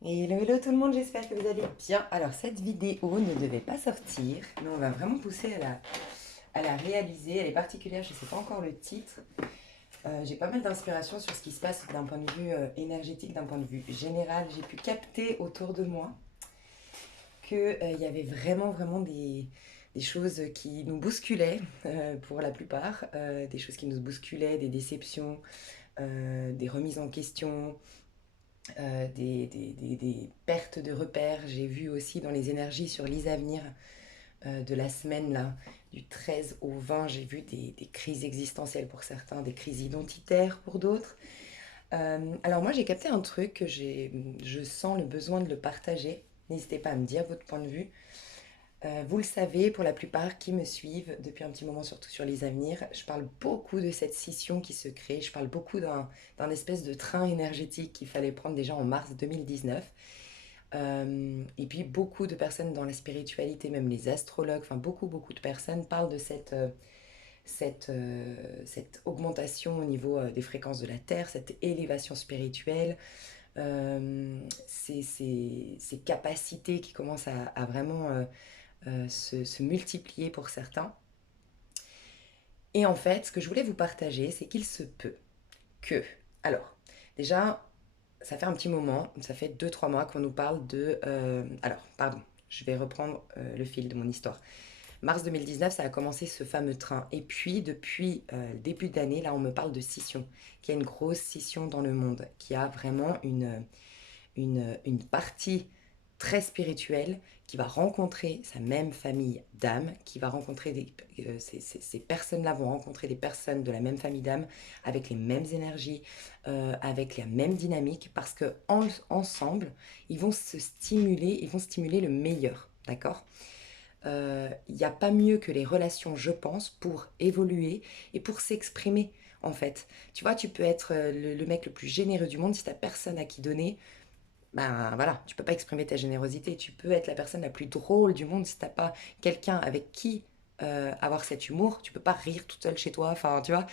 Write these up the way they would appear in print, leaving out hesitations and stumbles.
Hello, hello tout le monde, j'espère que vous allez bien. Alors cette vidéo ne devait pas sortir, mais on va vraiment pousser à la réaliser. Elle est particulière, je ne sais pas encore le titre. J'ai pas mal d'inspiration sur ce qui se passe d'un point de vue énergétique, d'un point de vue général. J'ai pu capter autour de moi qu'il y avait vraiment des choses qui nous bousculaient pour la plupart, des choses qui nous bousculaient, des déceptions, des remises en question, des pertes de repères. J'ai vu aussi dans les énergies sur l'Isavenir de la semaine là, du 13 au 20, j'ai vu des crises existentielles pour certains, des crises identitaires pour d'autres. Alors moi j'ai capté un truc que je sens le besoin de le partager. N'hésitez pas à me dire votre point de vue. Vous le savez, pour la plupart qui me suivent depuis un petit moment, surtout sur les avenirs, je parle beaucoup de cette scission qui se crée. Je parle beaucoup d'un espèce de train énergétique qu'il fallait prendre déjà en mars 2019. Et puis beaucoup de personnes dans la spiritualité, même les astrologues, enfin beaucoup de personnes parlent de cette augmentation au niveau des fréquences de la Terre, cette élévation spirituelle, ces capacités qui commencent à vraiment se multiplier pour certains. Et en fait, ce que je voulais vous partager, c'est qu'il se peut que... Alors, déjà, ça fait un petit moment, ça fait 2 3 mois qu'on nous parle de... alors, pardon, je vais reprendre le fil de mon histoire. Mars 2019, ça a commencé ce fameux train. Et puis, depuis le début d'année, là, on me parle de scission, qu'il y a une grosse scission dans le monde, qu'il y a vraiment une partie très spirituelle qui va rencontrer sa même famille d'âmes, qui va rencontrer ces personnes-là vont rencontrer des personnes de la même famille d'âmes avec les mêmes énergies, avec la même dynamique, parce que ensemble, ils vont stimuler le meilleur, d'accord. Il n'y a pas mieux que les relations, je pense, pour évoluer et pour s'exprimer, en fait. Tu vois, tu peux être le mec le plus généreux du monde, si tu n'as personne à qui donner, ben voilà, tu peux pas exprimer ta générosité. Tu peux être la personne la plus drôle du monde si t'as pas quelqu'un avec qui avoir cet humour. Tu peux pas rire toute seule chez toi. Enfin, tu vois,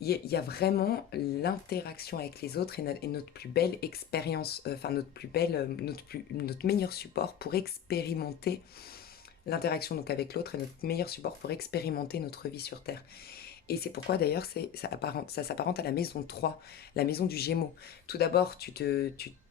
il y a vraiment l'interaction avec les autres et notre plus belle expérience, enfin notre plus belle, notre meilleur support pour expérimenter l'interaction donc avec l'autre et notre meilleur support pour expérimenter notre vie sur Terre. Et c'est pourquoi d'ailleurs ça s'apparente à la maison 3, la maison du Gémeaux. Tout d'abord,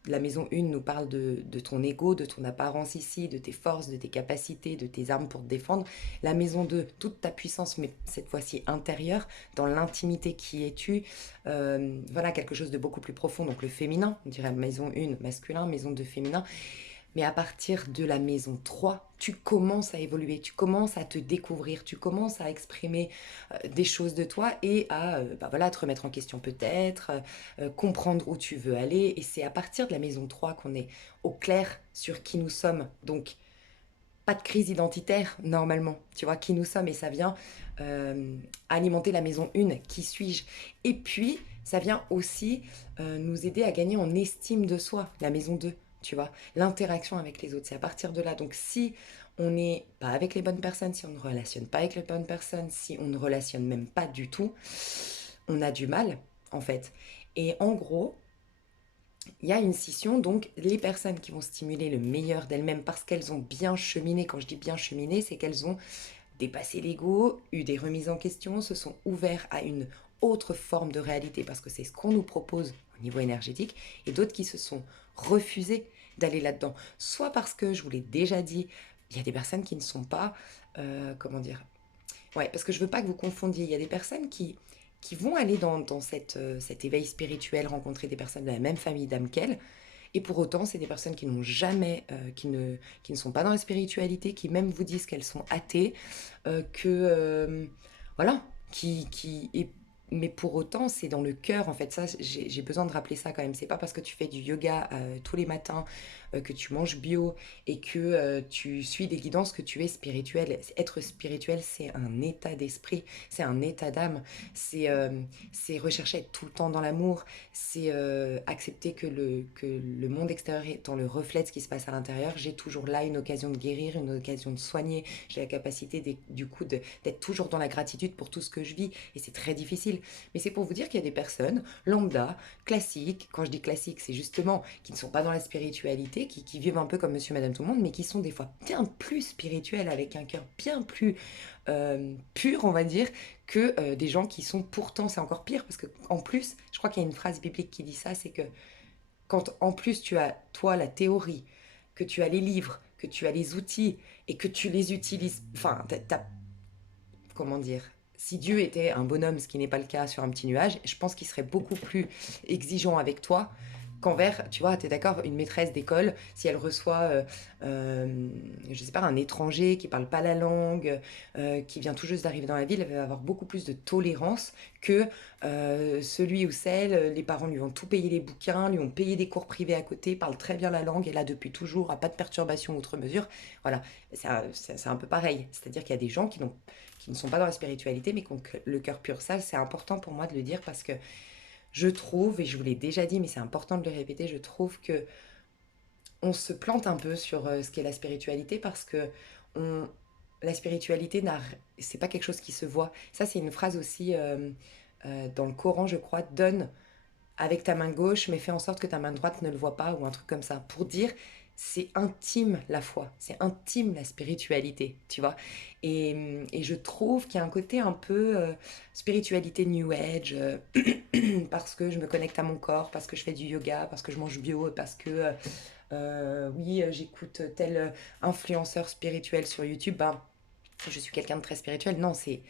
la maison 1 nous parle de ton ego, de ton apparence ici, de tes forces, de tes capacités, de tes armes pour te défendre. La maison 2, toute ta puissance, mais cette fois-ci intérieure, dans l'intimité qui es-tu. Voilà, quelque chose de beaucoup plus profond. Donc le féminin, on dirait maison 1 masculin, maison 2 féminin. Mais à partir de la maison 3, tu commences à évoluer, tu commences à te découvrir, tu commences à exprimer des choses de toi et à bah voilà, te remettre en question peut-être, comprendre où tu veux aller. Et c'est à partir de la maison 3 qu'on est au clair sur qui nous sommes. Donc, pas de crise identitaire normalement, tu vois, qui nous sommes. Et ça vient alimenter la maison 1, qui suis-je. Et puis, ça vient aussi nous aider à gagner en estime de soi, la maison 2, tu vois, l'interaction avec les autres. C'est à partir de là. Donc, si on n'est pas avec les bonnes personnes, si on ne relationne pas avec les bonnes personnes, si on ne relationne même pas du tout, on a du mal, en fait. Et en gros, il y a une scission, donc les personnes qui vont stimuler le meilleur d'elles-mêmes parce qu'elles ont bien cheminé, quand je dis bien cheminé, c'est qu'elles ont dépassé l'ego, eu des remises en question, se sont ouverts à une autre forme de réalité parce que c'est ce qu'on nous propose au niveau énergétique, et d'autres qui se sont refusés d'aller là-dedans. Soit parce que, je vous l'ai déjà dit, il y a des personnes qui ne sont pas, comment dire, ouais, parce que je veux pas que vous confondiez. Il y a des personnes qui vont aller dans cet éveil spirituel, rencontrer des personnes de la même famille d'âme qu'elles, et pour autant, c'est des personnes qui n'ont jamais, qui ne sont pas dans la spiritualité, qui même vous disent qu'elles sont athées, voilà, mais pour autant, c'est dans le cœur, en fait, ça, j'ai besoin de rappeler ça quand même. C'est pas parce que tu fais du yoga tous les matins, que tu manges bio et que tu suis des guidances que tu es spirituel. Être spirituel, c'est un état d'esprit, c'est un état d'âme, c'est rechercher à être tout le temps dans l'amour, c'est accepter que le monde extérieur étant le reflet de ce qui se passe à l'intérieur. J'ai toujours là une occasion de guérir, une occasion de soigner. J'ai la capacité du coup d'être toujours dans la gratitude pour tout ce que je vis. Et c'est très difficile mais c'est pour vous dire qu'il y a des personnes lambda, classiques, quand je dis classiques, c'est justement qui ne sont pas dans la spiritualité, qui vivent un peu comme monsieur, madame, tout le monde, mais qui sont des fois bien plus spirituels, avec un cœur bien plus pur, on va dire, que des gens qui sont pourtant, c'est encore pire, parce que en plus, je crois qu'il y a une phrase biblique qui dit ça, c'est que quand en plus tu as, toi, la théorie, que tu as les livres, que tu as les outils, et que tu les utilises, enfin, comment dire, si Dieu était un bonhomme, ce qui n'est pas le cas sur un petit nuage, je pense qu'il serait beaucoup plus exigeant avec toi qu'envers, tu vois, tu es d'accord, une maîtresse d'école, si elle reçoit, je sais pas, un étranger qui parle pas la langue, qui vient tout juste d'arriver dans la ville, elle va avoir beaucoup plus de tolérance que celui ou celle, les parents lui ont tout payé les bouquins, lui ont payé des cours privés à côté, parle très bien la langue, est là depuis toujours, a pas de perturbation outre mesure. Voilà, c'est un peu pareil. C'est-à-dire qu'il y a des gens qui ne sont pas dans la spiritualité, mais qui ont le cœur pur. Ça, c'est important pour moi de le dire parce que je trouve, et je vous l'ai déjà dit, mais c'est important de le répéter, je trouve que on se plante un peu sur ce qu'est la spiritualité parce que on, la spiritualité, c'est pas quelque chose qui se voit. Ça, c'est une phrase aussi dans le Coran, je crois, donne avec ta main gauche, mais fais en sorte que ta main droite ne le voit pas, ou un truc comme ça, pour dire c'est intime la foi, c'est intime la spiritualité, tu vois. Et je trouve qu'il y a un côté un peu spiritualité New Age, parce que je me connecte à mon corps, parce que je fais du yoga, parce que je mange bio, parce que oui, j'écoute tel influenceur spirituel sur YouTube, ben, je suis quelqu'un de très spirituel. Non, c'est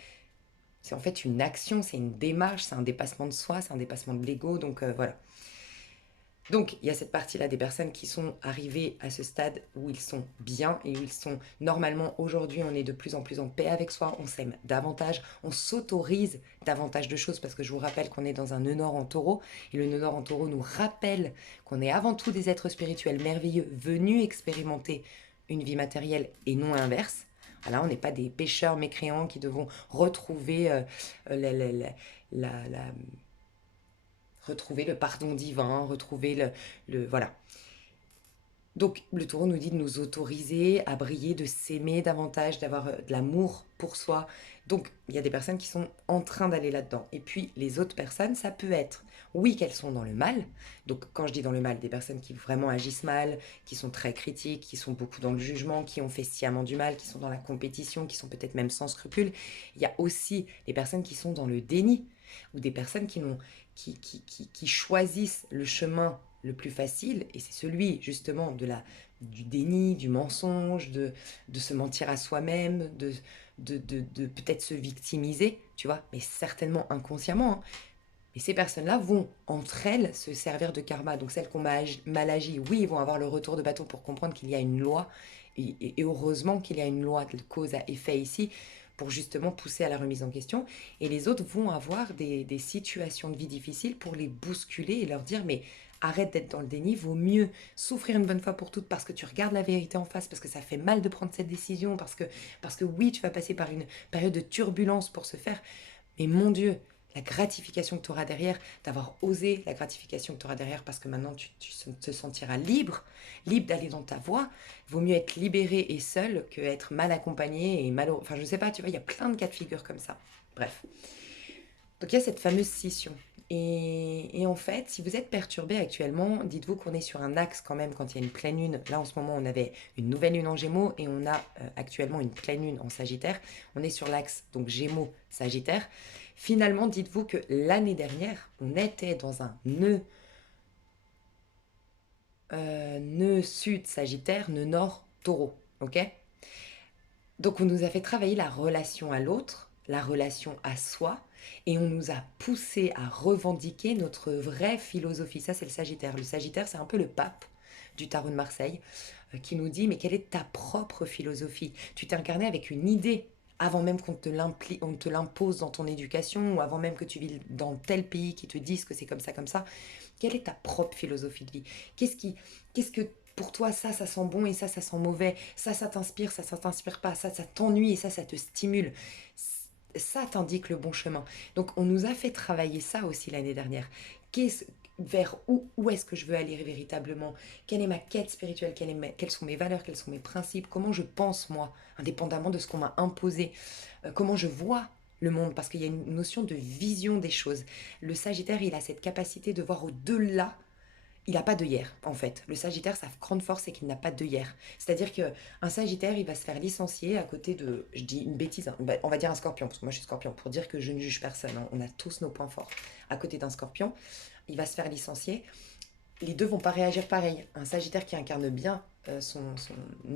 en fait une action, c'est une démarche, c'est un dépassement de soi, c'est un dépassement de l'ego, donc voilà. Donc il y a cette partie-là des personnes qui sont arrivées à ce stade où ils sont bien et où ils sont normalement aujourd'hui, on est de plus en plus en paix avec soi, on s'aime davantage, on s'autorise davantage de choses parce que je vous rappelle qu'on est dans un nœud nord en taureau et le nœud nord en taureau nous rappelle qu'on est avant tout des êtres spirituels merveilleux venus expérimenter une vie matérielle et non l'inverse. Voilà, on n'est pas des pécheurs mécréants qui devons retrouver la retrouver le pardon divin, retrouver voilà. Donc le taureau nous dit de nous autoriser à briller, de s'aimer davantage, d'avoir de l'amour pour soi. Donc il y a des personnes qui sont en train d'aller là-dedans. Et puis les autres personnes, ça peut être, oui, qu'elles sont dans le mal. Donc quand je dis dans le mal, des personnes qui vraiment agissent mal, qui sont très critiques, qui sont beaucoup dans le jugement, qui ont fait sciemment du mal, qui sont dans la compétition, qui sont peut-être même sans scrupules. Il y a aussi des personnes qui sont dans le déni, ou des personnes qui choisissent le chemin le plus facile, et c'est celui justement du déni, du mensonge, de se mentir à soi-même, de peut-être se victimiser, tu vois, mais certainement inconsciemment, hein. Et ces personnes-là vont, entre elles, se servir de karma. Donc celles qui ont mal agi, oui, ils vont avoir le retour de bâton pour comprendre qu'il y a une loi, et heureusement qu'il y a une loi de cause à effet ici, pour justement pousser à la remise en question. Et les autres vont avoir des situations de vie difficiles pour les bousculer et leur dire, mais arrête d'être dans le déni, vaut mieux souffrir une bonne fois pour toutes parce que tu regardes la vérité en face, parce que ça fait mal de prendre cette décision, parce que oui, tu vas passer par une période de turbulence pour se faire. Mais mon Dieu, la gratification que tu auras derrière, d'avoir osé la gratification que tu auras derrière, parce que maintenant tu te sentiras libre, libre d'aller dans ta voie. Vaut mieux être libéré et seul que être mal accompagné et mal. Enfin, je sais pas, tu vois, il y a plein de cas de figure comme ça. Bref. Donc il y a cette fameuse scission. Et en fait, si vous êtes perturbé actuellement, dites-vous qu'on est sur un axe quand même quand il y a une pleine lune. Là, en ce moment, on avait une nouvelle lune en Gémeaux et on a actuellement une pleine lune en Sagittaire. On est sur l'axe donc Gémeaux-Sagittaire. Finalement, dites-vous que l'année dernière, on était dans un nœud sud Sagittaire, nœud nord Taureau. Ok? Donc on nous a fait travailler la relation à l'autre, la relation à soi, et on nous a poussé à revendiquer notre vraie philosophie. Ça, c'est le Sagittaire. Le Sagittaire, c'est un peu le pape du tarot de Marseille, qui nous dit, mais quelle est ta propre philosophie? Tu t'es incarné avec une idée avant même on te l'impose dans ton éducation, ou avant même que tu vives dans tel pays qui te disent que c'est comme ça. Quelle est ta propre philosophie de vie? Qu'est-ce que pour toi, ça sent bon et ça sent mauvais, ça t'inspire, ça t'inspire pas, ça t'ennuie et ça te stimule. Ça t'indique le bon chemin. Donc on nous a fait travailler ça aussi l'année dernière. Qu'est-ce, vers où est-ce que je veux aller véritablement? Quelle est ma quête spirituelle? Quelles sont mes valeurs? Quels sont mes principes? Comment je pense moi, indépendamment de ce qu'on m'a imposé? Comment je vois le monde, parce qu'il y a une notion de vision des choses. Le Sagittaire, il a cette capacité de voir au-delà. Il n'a pas d'œillère, en fait. Le Sagittaire, sa grande force, c'est qu'il n'a pas d'œillère. C'est-à-dire qu'un Sagittaire, il va se faire licencier à côté de, je dis une bêtise, hein, on va dire un Scorpion, parce que moi je suis Scorpion, pour dire que je ne juge personne, hein. On a tous nos points forts. À côté d'un Scorpion, il va se faire licencier. Les deux vont pas réagir pareil. Un Sagittaire qui incarne bien son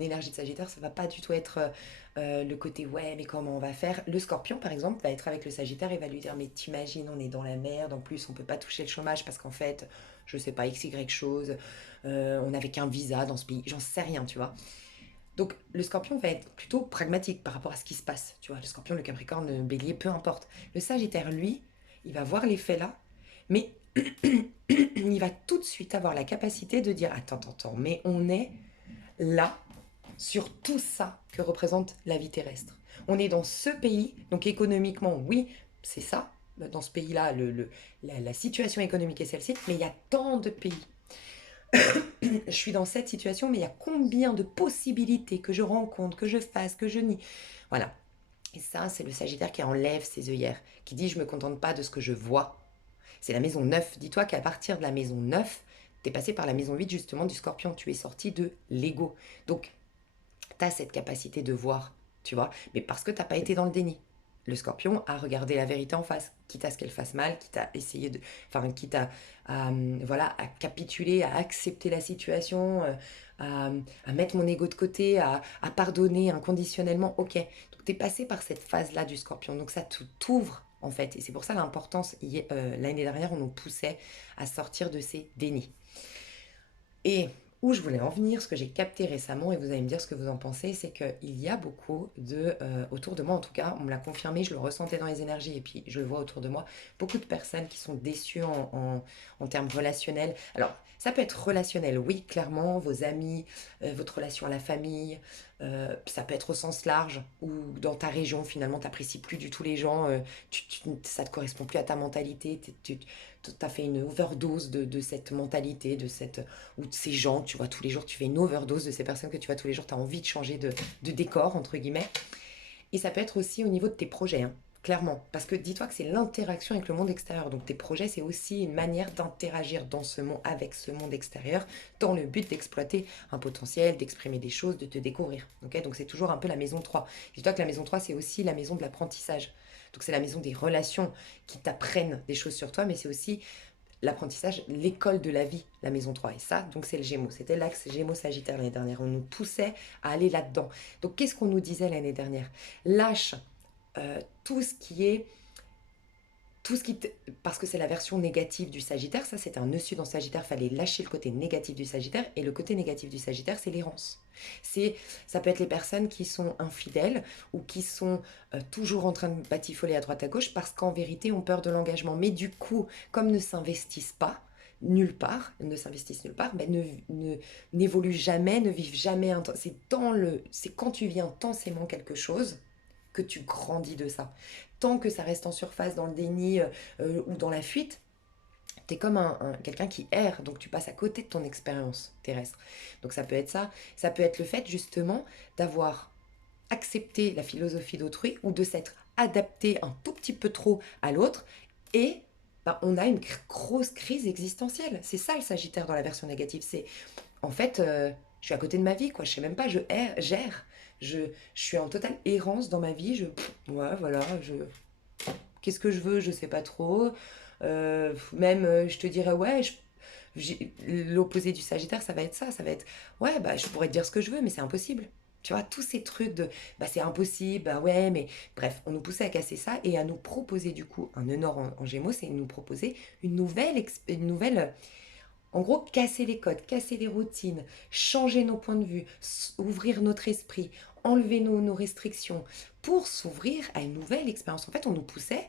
énergie de Sagittaire, ça va pas du tout être le côté ouais, mais comment on va faire. Le Scorpion, par exemple, va être avec le Sagittaire et va lui dire mais t'imagines, on est dans la merde, en plus on peut pas toucher le chômage parce qu'en fait, je sais pas, XY chose, on n'avait qu'un visa dans ce pays, j'en sais rien, tu vois. Donc le Scorpion va être plutôt pragmatique par rapport à ce qui se passe, tu vois. Le Scorpion, le Capricorne, le Bélier, peu importe. Le Sagittaire, lui, il va voir les faits là, mais il va tout de suite avoir la capacité de dire attends, attends, attends, mais on est là sur tout ça que représente la vie terrestre. On est dans ce pays, donc économiquement, oui, c'est ça. Dans ce pays-là, la situation économique est celle-ci, mais il y a tant de pays. Je suis dans cette situation, mais il y a combien de possibilités que je rencontre, que je fasse, que je nie. Voilà. Et ça, c'est le Sagittaire qui enlève ses œillères, qui dit je me contente pas de ce que je vois. C'est la maison 9. Dis-toi qu'à partir de la maison 9, tu es passé par la maison 8 justement du Scorpion. Tu es sorti de l'ego. Donc, tu as cette capacité de voir, tu vois, mais parce que tu n'as pas été dans le déni. Le Scorpion a regardé la vérité en face, quitte à ce qu'elle fasse mal, quitte à essayer de, enfin, quitte voilà, à capituler, à accepter la situation, à mettre mon ego de côté, à pardonner inconditionnellement. Ok, donc tu es passé par cette phase-là du Scorpion, donc ça t'ouvre en fait, et c'est pour ça l'importance. L'année dernière, on nous poussait à sortir de ces dénis. Et où je voulais en venir, ce que j'ai capté récemment, et vous allez me dire ce que vous en pensez, c'est qu'il y a beaucoup autour de moi en tout cas, on me l'a confirmé, je le ressentais dans les énergies, et puis je le vois autour de moi, beaucoup de personnes qui sont déçues en termes relationnels. Alors, ça peut être relationnel, oui, clairement, vos amis, votre relation à la famille, ça peut être au sens large, ou dans ta région, finalement, tu n'apprécies plus du tout les gens, ça ne te correspond plus à ta mentalité, tu as fait une overdose de cette mentalité, ou de ces gens que tu vois tous les jours, tu fais une overdose de ces personnes que tu vois tous les jours, tu as envie de changer de décor, entre guillemets. Et ça peut être aussi au niveau de tes projets, hein, clairement. Parce que dis-toi que c'est l'interaction avec le monde extérieur. Donc tes projets, c'est aussi une manière d'interagir dans ce monde, avec ce monde extérieur, dans le but d'exploiter un potentiel, d'exprimer des choses, de te découvrir. Okay, donc c'est toujours un peu la maison 3. Dis-toi que la maison 3, c'est aussi la maison de l'apprentissage. Donc c'est la maison des relations qui t'apprennent des choses sur toi, mais c'est aussi l'apprentissage, l'école de la vie, la maison 3. Et ça, donc c'est le Gémeaux. C'était l'axe Gémeaux-Sagittaire l'année dernière. On nous poussait à aller là-dedans. Donc qu'est-ce qu'on nous disait l'année dernière? Lâche tout ce qui est parce que c'est la version négative du Sagittaire, ça c'était un nœud sud en Sagittaire, fallait lâcher le côté négatif du Sagittaire, et le côté négatif du Sagittaire, c'est l'errance. Ça peut être les personnes qui sont infidèles ou qui sont toujours en train de batifoler à droite à gauche parce qu'en vérité ont peur de l'engagement. Mais du coup, comme ne s'investissent pas nulle part, ben n'évoluent jamais, ne vivent jamais. C'est quand tu vis intensément quelque chose que tu grandis de ça. Tant que ça reste en surface, dans le déni ou dans la fuite, t'es comme quelqu'un qui erre, donc tu passes à côté de ton expérience terrestre. Donc ça peut être ça, ça peut être le fait justement d'avoir accepté la philosophie d'autrui ou de s'être adapté un tout petit peu trop à l'autre et bah, on a une grosse crise existentielle. C'est ça le Sagittaire dans la version négative, c'est en fait, je suis à côté de ma vie, quoi. Je sais même pas, gère. Je suis en totale errance dans ma vie. Ouais, voilà, qu'est-ce que je veux, je sais pas trop. Même, je te dirais, ouais, l'opposé du Sagittaire, ça va être ça. Ça va être, ouais, bah, je pourrais te dire ce que je veux, mais c'est impossible. Tu vois, tous ces trucs de, bah, c'est impossible, bah ouais, mais bref, on nous poussait à casser ça et à nous proposer, du coup, un honneur en Gémeaux, c'est nous proposer une nouvelle. En gros, casser les codes, casser les routines, changer nos points de vue, ouvrir notre esprit, enlever nos restrictions pour s'ouvrir à une nouvelle expérience. En fait, on nous poussait,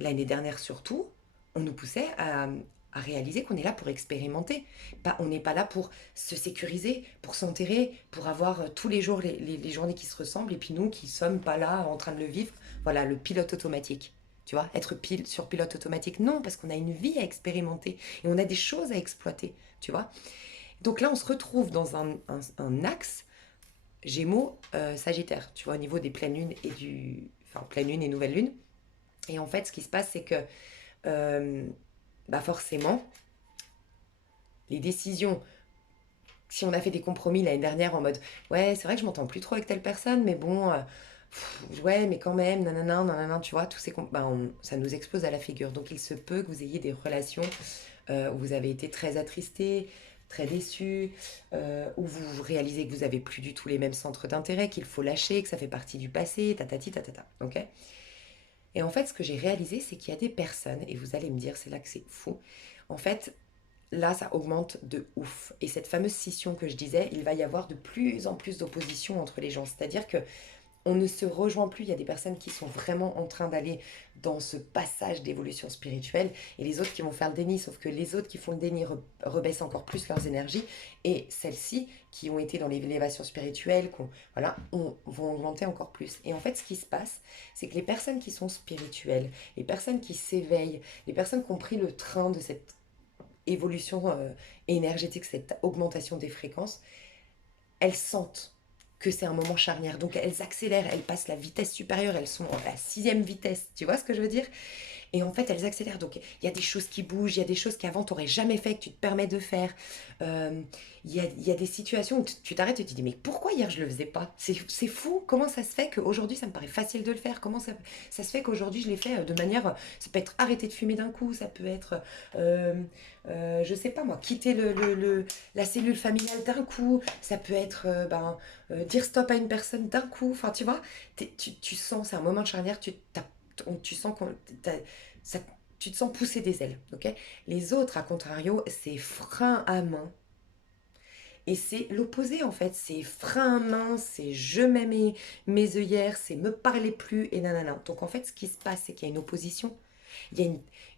l'année dernière surtout, on nous poussait à réaliser qu'on est là pour expérimenter. On n'est pas là pour se sécuriser, pour s'enterrer, pour avoir tous les jours les journées qui se ressemblent et puis nous qui sommes pas là en train de le vivre. Voilà, le pilote automatique. Tu vois, être sur pilote automatique, non, parce qu'on a une vie à expérimenter et on a des choses à exploiter, tu vois. Donc là, on se retrouve dans un axe Gémeaux, Sagittaire, tu vois, au niveau des pleines lunes et du enfin pleine lune et nouvelle lune. Et en fait, ce qui se passe, c'est que euh, forcément, les décisions, si on a fait des compromis l'année dernière en mode ouais, c'est vrai que je m'entends plus trop avec telle personne, mais bon, ouais, mais quand même, nanana, nanana, tu vois, tous ces ça nous explose à la figure. Donc il se peut que vous ayez des relations où vous avez été très attristé, très déçu, où vous réalisez que vous avez plus du tout les mêmes centres d'intérêt, qu'il faut lâcher, que ça fait partie du passé, tatati tatata, ok. Et en fait, ce que j'ai réalisé, c'est qu'il y a des personnes, et vous allez me dire, c'est là que c'est fou, en fait, là, ça augmente de ouf. Et cette fameuse scission que je disais, il va y avoir de plus en plus d'opposition entre les gens. C'est-à-dire que on ne se rejoint plus. Il y a des personnes qui sont vraiment en train d'aller dans ce passage d'évolution spirituelle et les autres qui vont faire le déni. Sauf que les autres qui font le déni rebaissent encore plus leurs énergies et celles-ci qui ont été dans l'élévation spirituelle, voilà, vont augmenter encore plus. Et en fait, ce qui se passe, c'est que les personnes qui sont spirituelles, les personnes qui s'éveillent, les personnes qui ont pris le train de cette évolution énergétique, cette augmentation des fréquences, elles sentent que c'est un moment charnière. Donc elles accélèrent, elles passent la vitesse supérieure, elles sont à la 6e vitesse. Tu vois ce que je veux dire? Et en fait, elles accélèrent. Donc, il y a des choses qui bougent, il y a des choses qu'avant, tu n'aurais jamais fait, que tu te permets de faire. Euh, il y a des situations où tu t'arrêtes et tu te dis, mais pourquoi hier, je ne le faisais pas? C'est fou. Comment ça se fait qu'aujourd'hui, ça me paraît facile de le faire? Comment ça se fait qu'aujourd'hui, je l'ai fait de manière... Ça peut être arrêter de fumer d'un coup, ça peut être, je sais pas moi, quitter la cellule familiale d'un coup, ça peut être dire stop à une personne d'un coup. Enfin, tu vois, tu sens, c'est un moment de charnière, tu sens qu'on ça, tu te sens pousser des ailes, ok. Les autres, à contrario, c'est frein à main. Et c'est l'opposé en fait, c'est frein à main, c'est je mets mes œillères, c'est me parler plus et nanana. Donc en fait, ce qui se passe, c'est qu'il y a une opposition. Il y a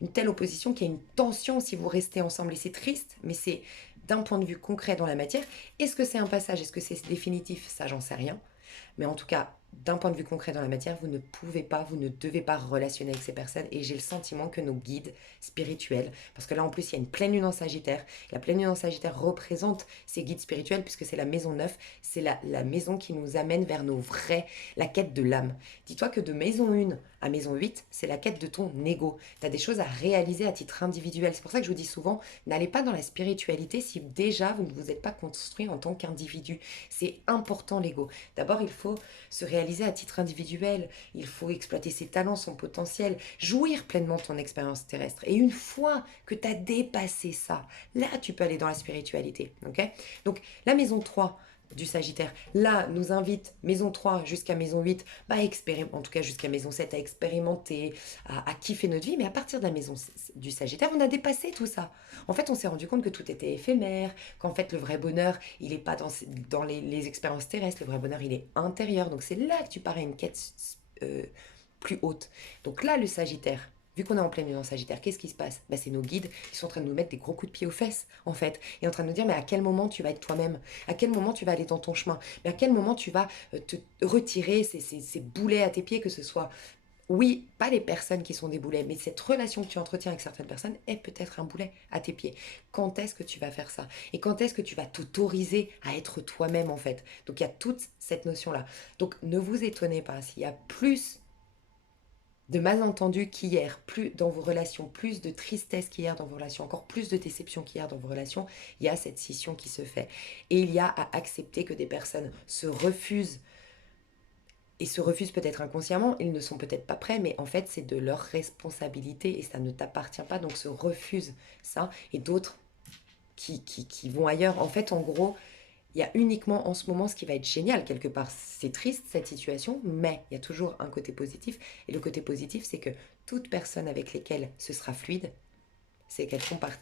une telle opposition qu'il y a une tension si vous restez ensemble. Et c'est triste, mais c'est d'un point de vue concret dans la matière. Est-ce que c'est un passage? Est-ce que c'est définitif? Ça, j'en sais rien. Mais en tout cas, d'un point de vue concret dans la matière, vous ne pouvez pas, vous ne devez pas relationner avec ces personnes. Et j'ai le sentiment que nos guides spirituels, parce que là en plus il y a une pleine lune en Sagittaire, la pleine lune en Sagittaire représente ces guides spirituels puisque c'est la maison 9, c'est la maison qui nous amène vers nos vrais, la quête de l'âme. Dis-toi que de maison 1 à maison 8, c'est la quête de ton ego. Tu as des choses à réaliser à titre individuel. C'est pour ça que je vous dis souvent, n'allez pas dans la spiritualité si déjà vous ne vous êtes pas construit en tant qu'individu. C'est important l'ego. D'abord, il faut se réaliser à titre individuel, il faut exploiter ses talents, son potentiel, jouir pleinement de ton expérience terrestre. Et une fois que tu as dépassé ça, là, tu peux aller dans la spiritualité. Okay, donc, la maison 3 du Sagittaire, là, nous invite, maison 3 jusqu'à maison 8, en tout cas jusqu'à maison 7, à expérimenter, à kiffer notre vie. Mais à partir de la maison du Sagittaire, on a dépassé tout ça. En fait, on s'est rendu compte que tout était éphémère, qu'en fait, le vrai bonheur, il n'est pas dans les expériences terrestres, le vrai bonheur, il est intérieur. Donc, c'est là que tu parais une quête plus haute. Donc là, le Sagittaire, vu qu'on est en pleine lune en Sagittaire, qu'est-ce qui se passe? C'est nos guides qui sont en train de nous mettre des gros coups de pied aux fesses, en fait, et en train de nous dire, mais à quel moment tu vas être toi-même? À quel moment tu vas aller dans ton chemin? Mais à quel moment tu vas te retirer ces boulets à tes pieds, que ce soit, oui, pas les personnes qui sont des boulets, mais cette relation que tu entretiens avec certaines personnes est peut-être un boulet à tes pieds. Quand est-ce que tu vas faire ça? Et quand est-ce que tu vas t'autoriser à être toi-même, en fait? Donc il y a toute cette notion-là. Donc ne vous étonnez pas s'il y a plus de malentendus qu'hier, plus dans vos relations, plus de tristesse qu'hier dans vos relations, encore plus de déception qu'hier dans vos relations, il y a cette scission qui se fait. Et il y a à accepter que des personnes se refusent, et se refusent peut-être inconsciemment, ils ne sont peut-être pas prêts, mais en fait c'est de leur responsabilité et ça ne t'appartient pas, donc se refusent ça, et d'autres qui vont ailleurs. En fait, en gros, il y a uniquement en ce moment ce qui va être génial quelque part. C'est triste cette situation, mais il y a toujours un côté positif. Et le côté positif, c'est que toute personne avec lesquelles ce sera fluide, c'est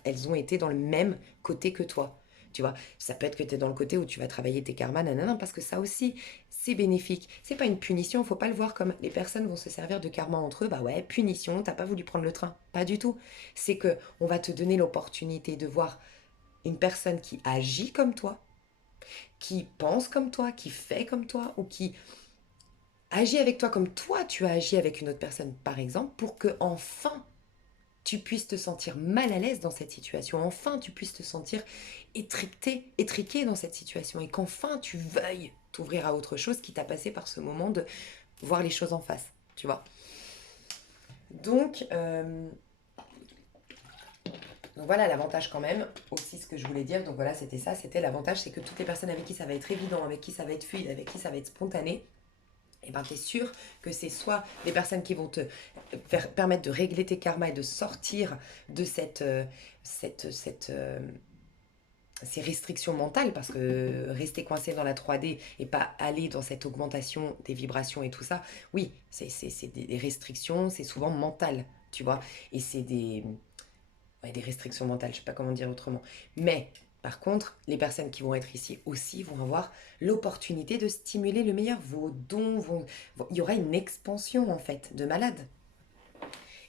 elles ont été dans le même côté que toi. Tu vois, ça peut être que tu es dans le côté où tu vas travailler tes karmas, nanana, parce que ça aussi, c'est bénéfique. C'est pas une punition, faut pas le voir comme les personnes vont se servir de karma entre eux. Bah ouais, punition, t'as pas voulu prendre le train. Pas du tout. C'est que on va te donner l'opportunité de voir une personne qui agit comme toi, qui pense comme toi, qui fait comme toi, ou qui agit avec toi comme toi tu as agi avec une autre personne, par exemple, pour que enfin tu puisses te sentir mal à l'aise dans cette situation, enfin tu puisses te sentir étriqué dans cette situation, et qu'enfin tu veuilles t'ouvrir à autre chose qui t'a passé par ce moment de voir les choses en face. tu vois. Donc, donc voilà l'avantage quand même, aussi ce que je voulais dire, donc voilà c'était ça, c'était l'avantage, c'est que toutes les personnes avec qui ça va être évident, avec qui ça va être fluide, avec qui ça va être spontané, et ben tu es sûr que c'est soit des personnes qui vont te permettre de régler tes karmas et de sortir de ces restrictions mentales, parce que rester coincé dans la 3D et pas aller dans cette augmentation des vibrations et tout ça, oui, c'est des restrictions, c'est souvent mental, tu vois, et c'est des restrictions mentales, je sais pas comment dire autrement. Mais par contre, les personnes qui vont être ici aussi vont avoir l'opportunité de stimuler le meilleur. Vos dons il y aura une expansion en fait de malade.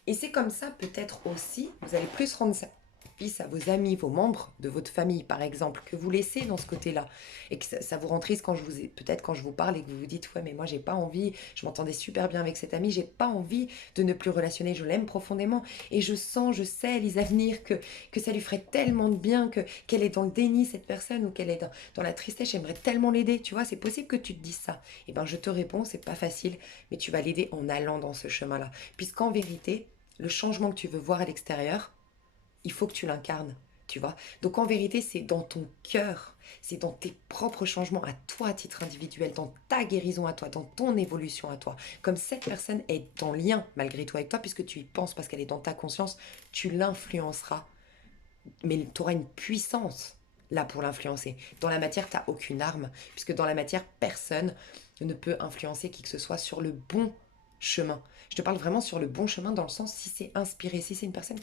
Et c'est comme ça peut-être aussi, vous allez plus rendre service à vos amis, vos membres de votre famille par exemple, que vous laissez dans ce côté-là. Et que ça vous rend triste quand peut-être quand je vous parle et que vous vous dites, ouais mais moi j'ai pas envie, je m'entendais super bien avec cet ami, j'ai pas envie de ne plus relationner, je l'aime profondément. Et je sens, je sais, Lisa venir, que ça lui ferait tellement de bien, qu'elle est dans le déni cette personne, ou qu'elle est dans la tristesse, j'aimerais tellement l'aider, tu vois, c'est possible que tu te dises ça. Et ben je te réponds, c'est pas facile, mais tu vas l'aider en allant dans ce chemin-là. Puisqu'en vérité, le changement que tu veux voir à l'extérieur, il faut que tu l'incarnes, tu vois. Donc en vérité, c'est dans ton cœur, c'est dans tes propres changements à toi à titre individuel, dans ta guérison à toi, dans ton évolution à toi. Comme cette personne est en lien malgré tout avec toi, puisque tu y penses, parce qu'elle est dans ta conscience, tu l'influenceras. Mais tu auras une puissance là pour l'influencer. Dans la matière, tu n'as aucune arme, puisque dans la matière, personne ne peut influencer qui que ce soit sur le bon chemin. Je te parle vraiment sur le bon chemin dans le sens si c'est inspiré, si c'est une personne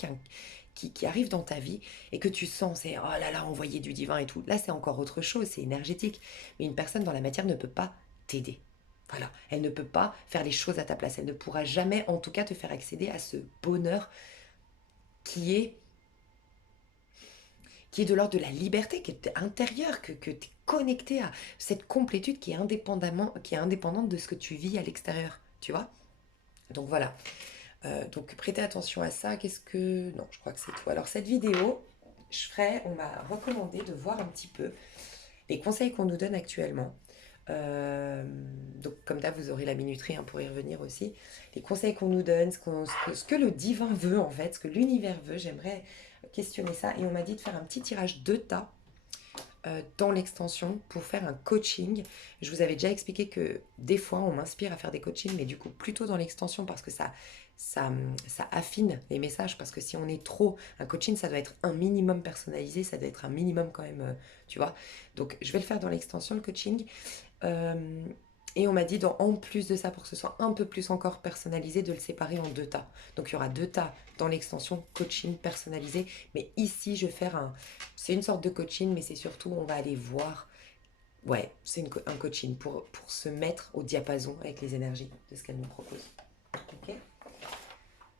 qui arrive dans ta vie et que tu sens, c'est oh là là, envoyer du divin et tout. Là, c'est encore autre chose, c'est énergétique. Mais une personne dans la matière ne peut pas t'aider. Voilà, elle ne peut pas faire les choses à ta place. Elle ne pourra jamais, en tout cas, te faire accéder à ce bonheur qui est de l'ordre de la liberté, qui est intérieure, que tu es connecté à cette complétude qui est indépendante de ce que tu vis à l'extérieur, tu vois. Donc voilà. Donc prêtez attention à ça. Qu'est-ce que... Non, je crois que c'est tout. Alors cette vidéo, on m'a recommandé de voir un petit peu les conseils qu'on nous donne actuellement. Donc comme d'hab, vous aurez la minuterie hein, pour y revenir aussi. Les conseils qu'on nous donne, ce que le divin veut en fait, ce que l'univers veut. J'aimerais questionner ça. Et on m'a dit de faire un petit tirage de tas dans l'extension pour faire un coaching. Je vous avais déjà expliqué que des fois on m'inspire à faire des coachings, mais du coup plutôt dans l'extension parce que ça affine les messages, parce que si on est trop... Un coaching, ça doit être un minimum personnalisé, ça doit être un minimum quand même, tu vois. Donc je vais le faire dans l'extension, le coaching. Euh, et on m'a dit, en plus de ça, pour que ce soit un peu plus encore personnalisé, de le séparer en deux tas. Donc il y aura deux tas dans l'extension coaching personnalisé. Mais ici, je vais faire c'est une sorte de coaching, mais c'est surtout, on va aller voir. Ouais, c'est un coaching pour se mettre au diapason avec les énergies de ce qu'elle nous propose. Ok.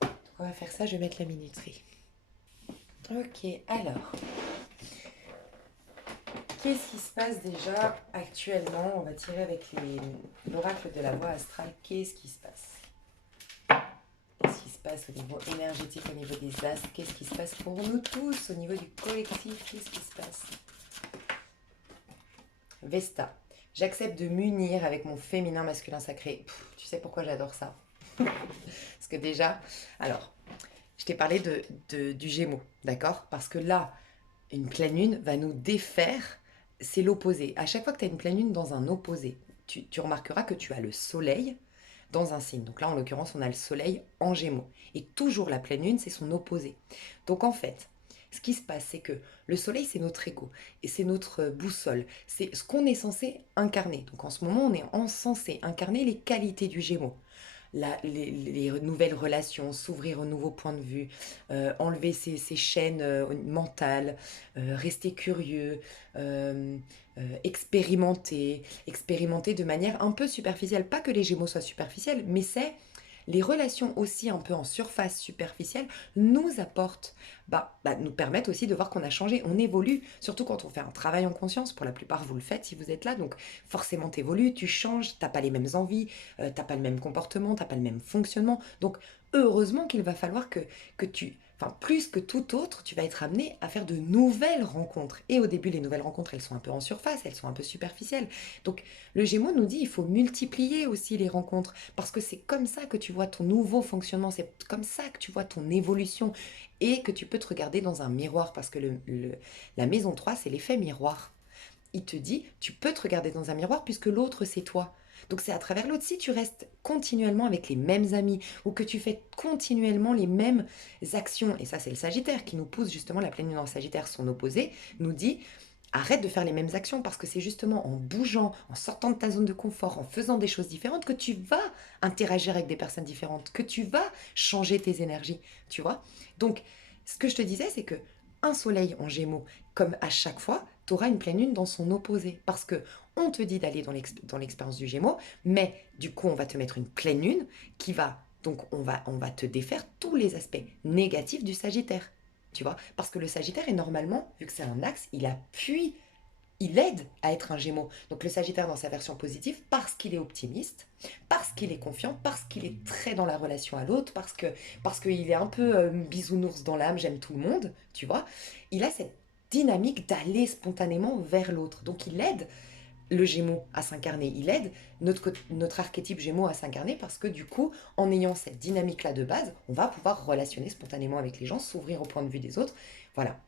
Donc on va faire ça, je vais mettre la minuterie. Ok, alors. Qu'est-ce qui se passe déjà actuellement? On va tirer avec l'oracle de la voie astrale. Qu'est-ce qui se passe? Qu'est-ce qui se passe au niveau énergétique, au niveau des astres? Qu'est-ce qui se passe pour nous tous, au niveau du collectif? Qu'est-ce qui se passe? Vesta. J'accepte de m'unir avec mon féminin masculin sacré. Tu sais pourquoi j'adore ça? Parce que déjà, alors, je t'ai parlé du Gémeaux, d'accord? Parce que là, une pleine lune va nous défaire, c'est l'opposé. À chaque fois que tu as une pleine lune dans un opposé, tu remarqueras que tu as le soleil dans un signe. Donc là, en l'occurrence, on a le soleil en Gémeaux. Et toujours la pleine lune, c'est son opposé. Donc en fait, ce qui se passe, c'est que le soleil, c'est notre ego. Et c'est notre boussole. C'est ce qu'on est censé incarner. Donc en ce moment, on est censé incarner les qualités du Gémeaux. Les nouvelles relations, s'ouvrir aux nouveaux points de vue, enlever ces chaînes mentales, rester curieux, expérimenter de manière un peu superficielle. Pas que les Gémeaux soient superficiels, mais c'est les relations aussi un peu en surface superficielle nous apportent, nous permettent aussi de voir qu'on a changé, on évolue, surtout quand on fait un travail en conscience, pour la plupart vous le faites si vous êtes là, donc forcément tu évolues, tu changes, t'as pas les mêmes envies, t'as pas le même comportement, t'as pas le même fonctionnement, donc heureusement qu'il va falloir que tu enfin plus que tout autre, tu vas être amené à faire de nouvelles rencontres. Et au début, les nouvelles rencontres, elles sont un peu en surface, elles sont un peu superficielles. Donc le Gémeaux nous dit, il faut multiplier aussi les rencontres, parce que c'est comme ça que tu vois ton nouveau fonctionnement, c'est comme ça que tu vois ton évolution, et que tu peux te regarder dans un miroir, parce que la maison 3, c'est l'effet miroir. Il te dit, tu peux te regarder dans un miroir puisque l'autre, c'est toi. Donc c'est à travers l'autre. Si tu restes continuellement avec les mêmes amis ou que tu fais continuellement les mêmes actions, et ça c'est le Sagittaire qui nous pousse justement, la pleine lune en Sagittaire, son opposé, nous dit arrête de faire les mêmes actions parce que c'est justement en bougeant, en sortant de ta zone de confort, en faisant des choses différentes que tu vas interagir avec des personnes différentes, que tu vas changer tes énergies, tu vois. Donc ce que je te disais, c'est que un soleil en Gémeaux, comme à chaque fois, tu auras une pleine lune dans son opposé. Parce que on te dit d'aller dans l'expérience du Gémeaux, mais du coup, on va te mettre une pleine lune qui va, donc on va te défaire tous les aspects négatifs du Sagittaire. Tu vois. Parce que le Sagittaire est normalement, vu que c'est un axe, il appuie, il aide à être un Gémeaux. Donc le Sagittaire dans sa version positive, parce qu'il est optimiste, parce qu'il est confiant, parce qu'il est très dans la relation à l'autre, parce qu'il est un peu bisounours dans l'âme, j'aime tout le monde, tu vois. Il a cette dynamique d'aller spontanément vers l'autre. Donc il aide le Gémeaux à s'incarner, il aide notre archétype Gémeaux à s'incarner parce que du coup, en ayant cette dynamique-là de base, on va pouvoir relationner spontanément avec les gens, s'ouvrir au point de vue des autres. Voilà.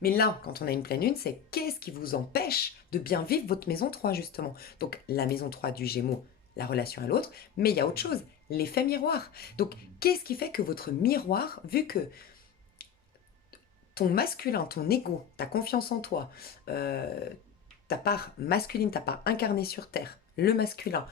Mais là, quand on a une pleine lune, c'est qu'est-ce qui vous empêche de bien vivre votre maison 3 justement. Donc la maison 3 du Gémeaux, la relation à l'autre, mais il y a autre chose, l'effet miroir. Donc qu'est-ce qui fait que votre miroir, vu que ton masculin, ton ego, ta confiance en toi, euh, ta part masculine, ta part incarnée sur Terre, le masculin,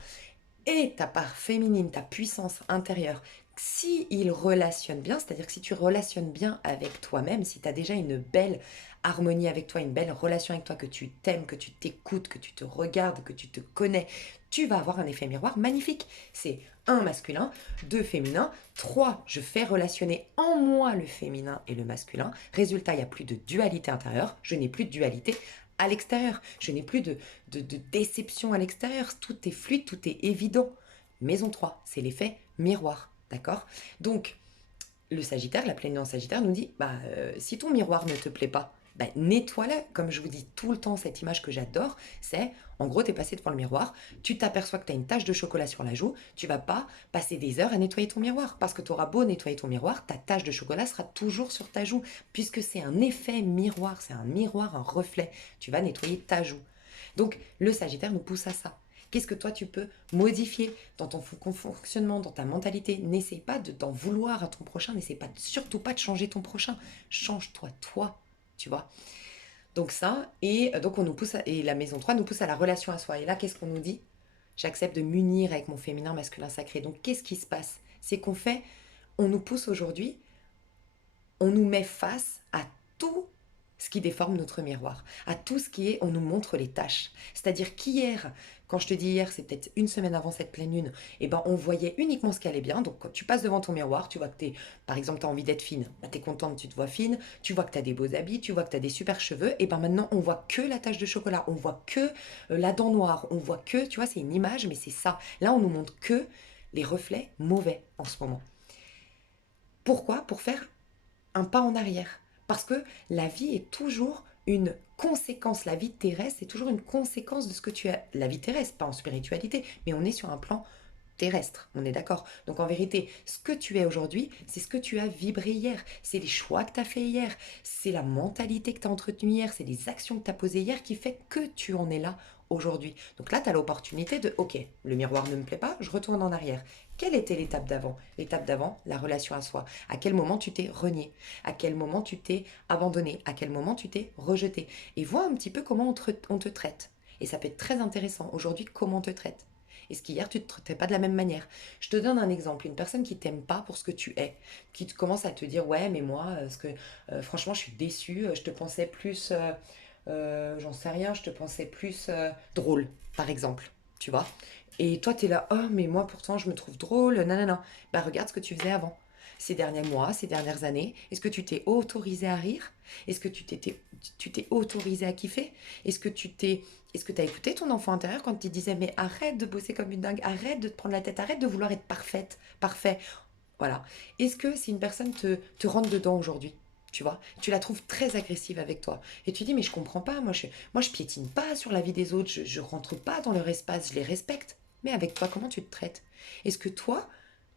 et ta part féminine, ta puissance intérieure, si ils relationnent bien, c'est-à-dire que si tu relationnes bien avec toi-même, si tu as déjà une belle harmonie avec toi, une belle relation avec toi, que tu t'aimes, que tu t'écoutes, que tu te regardes, que tu te connais, tu vas avoir un effet miroir magnifique. C'est un masculin, deux féminins, trois, je fais relationner en moi le féminin et le masculin. Résultat, il n'y a plus de dualité intérieure, je n'ai plus de dualité à l'extérieur. Je n'ai plus de déception à l'extérieur. Tout est fluide, tout est évident. Maison 3, c'est l'effet miroir. D'accord. Donc, le Sagittaire, la pleine lune en Sagittaire nous dit si ton miroir ne te plaît pas, nettoie-le. Comme je vous dis tout le temps, cette image que j'adore, c'est en gros, tu es passé devant le miroir, tu t'aperçois que tu as une tache de chocolat sur la joue, tu vas pas passer des heures à nettoyer ton miroir parce que tu auras beau nettoyer ton miroir, ta tache de chocolat sera toujours sur ta joue puisque c'est un effet miroir, c'est un miroir, un reflet. Tu vas nettoyer ta joue. Donc, le Sagittaire nous pousse à ça. Qu'est-ce que toi tu peux modifier dans ton fonctionnement, dans ta mentalité? N'essaie pas d'en vouloir à ton prochain, n'essaie pas, surtout pas de changer ton prochain. Change-toi, toi, tu vois. Donc ça, et donc on nous pousse, et la maison 3 nous pousse à la relation à soi. Et là, qu'est-ce qu'on nous dit? J'accepte de m'unir avec mon féminin, masculin sacré. Donc qu'est-ce qui se passe? C'est qu'on fait, on nous pousse aujourd'hui, on nous met face à tout ce qui déforme notre miroir, à tout ce qui est, on nous montre les tâches. C'est-à-dire qu'hier, quand je te dis hier, c'est peut-être une semaine avant cette pleine lune, eh ben on voyait uniquement ce qui allait bien. Donc quand tu passes devant ton miroir, tu vois que par exemple, tu as envie d'être fine, tu es contente, tu te vois fine, tu vois que tu as des beaux habits, tu vois que tu as des super cheveux, et ben maintenant on voit que la tache de chocolat, on voit que la dent noire, on voit que, tu vois, c'est une image, mais c'est ça. Là, on nous montre que les reflets mauvais en ce moment. Pourquoi? Pour faire un pas en arrière. Parce que la vie est toujours une conséquence. La vie terrestre, c'est toujours une conséquence de ce que tu as. La vie terrestre, pas en spiritualité, mais on est sur un plan terrestre, on est d'accord. Donc en vérité, ce que tu es aujourd'hui, c'est ce que tu as vibré hier, c'est les choix que tu as fait hier, c'est la mentalité que tu as entretenue hier, c'est les actions que tu as posées hier qui fait que tu en es là aujourd'hui. Donc là, tu as l'opportunité de, ok, le miroir ne me plaît pas, je retourne en arrière. Quelle était l'étape d'avant? L'étape d'avant, la relation à soi. À quel moment tu t'es renié? À quel moment tu t'es abandonné? À quel moment tu t'es rejeté? Et vois un petit peu comment on te traite. Et ça peut être très intéressant aujourd'hui comment on te traite. Est-ce qu'hier tu ne te traitais pas de la même manière? Je te donne un exemple, une personne qui t'aime pas pour ce que tu es, qui commence à te dire ouais mais moi, franchement je suis déçue, je te pensais plus, j'en sais rien, je te pensais plus drôle, par exemple, tu vois. Et toi tu es là, oh mais moi pourtant je me trouve drôle, nanana. Bah regarde ce que tu faisais avant. Ces derniers mois, ces dernières années, est-ce que tu t'es autorisé à rire? Est-ce que tu t'es autorisé à kiffer? Est-ce que est-ce que tu as écouté ton enfant intérieur quand il disait mais arrête de bosser comme une dingue, arrête de te prendre la tête, arrête de vouloir être parfaite, parfait. Voilà. Est-ce que si une personne te rentre dedans aujourd'hui, tu vois, tu la trouves très agressive avec toi, et tu dis, mais je comprends pas, moi je piétine pas sur la vie des autres, je rentre pas dans leur espace, je les respecte. Mais avec toi, comment tu te traites? Est-ce que toi,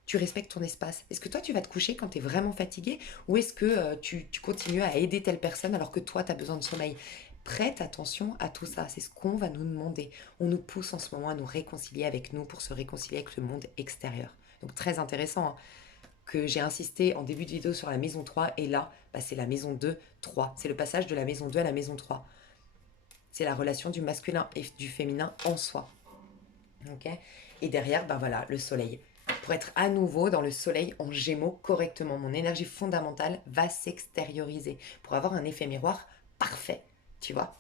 tu respectes ton espace? Est-ce que toi, tu vas te coucher quand tu es vraiment fatigué? Ou est-ce que tu continues à aider telle personne alors que toi, tu as besoin de sommeil? Prête attention à tout ça, c'est ce qu'on va nous demander. On nous pousse en ce moment à nous réconcilier avec nous pour se réconcilier avec le monde extérieur. Donc très intéressant, hein, que j'ai insisté en début de vidéo sur la maison 3 et là, bah, c'est la maison 2, 3. C'est le passage de la maison 2 à la maison 3. C'est la relation du masculin et du féminin en soi. Ok. Et derrière, ben voilà, le soleil. Pour être à nouveau dans le soleil en gémeaux correctement, mon énergie fondamentale va s'extérioriser pour avoir un effet miroir parfait, tu vois.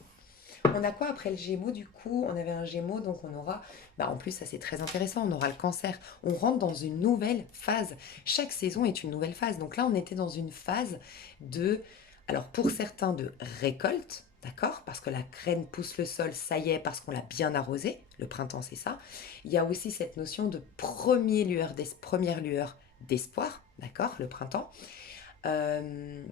On a quoi après le gémeaux du coup? On avait un gémeaux, donc on aura, bah en plus ça c'est très intéressant, on aura le cancer. On rentre dans une nouvelle phase. Chaque saison est une nouvelle phase. Donc là on était dans une phase de, alors pour certains de récolte, d'accord? Parce que la graine pousse le sol, ça y est, parce qu'on l'a bien arrosé. Le printemps c'est ça. Il y a aussi cette notion de première lueur d'espoir, d'accord? Le printemps.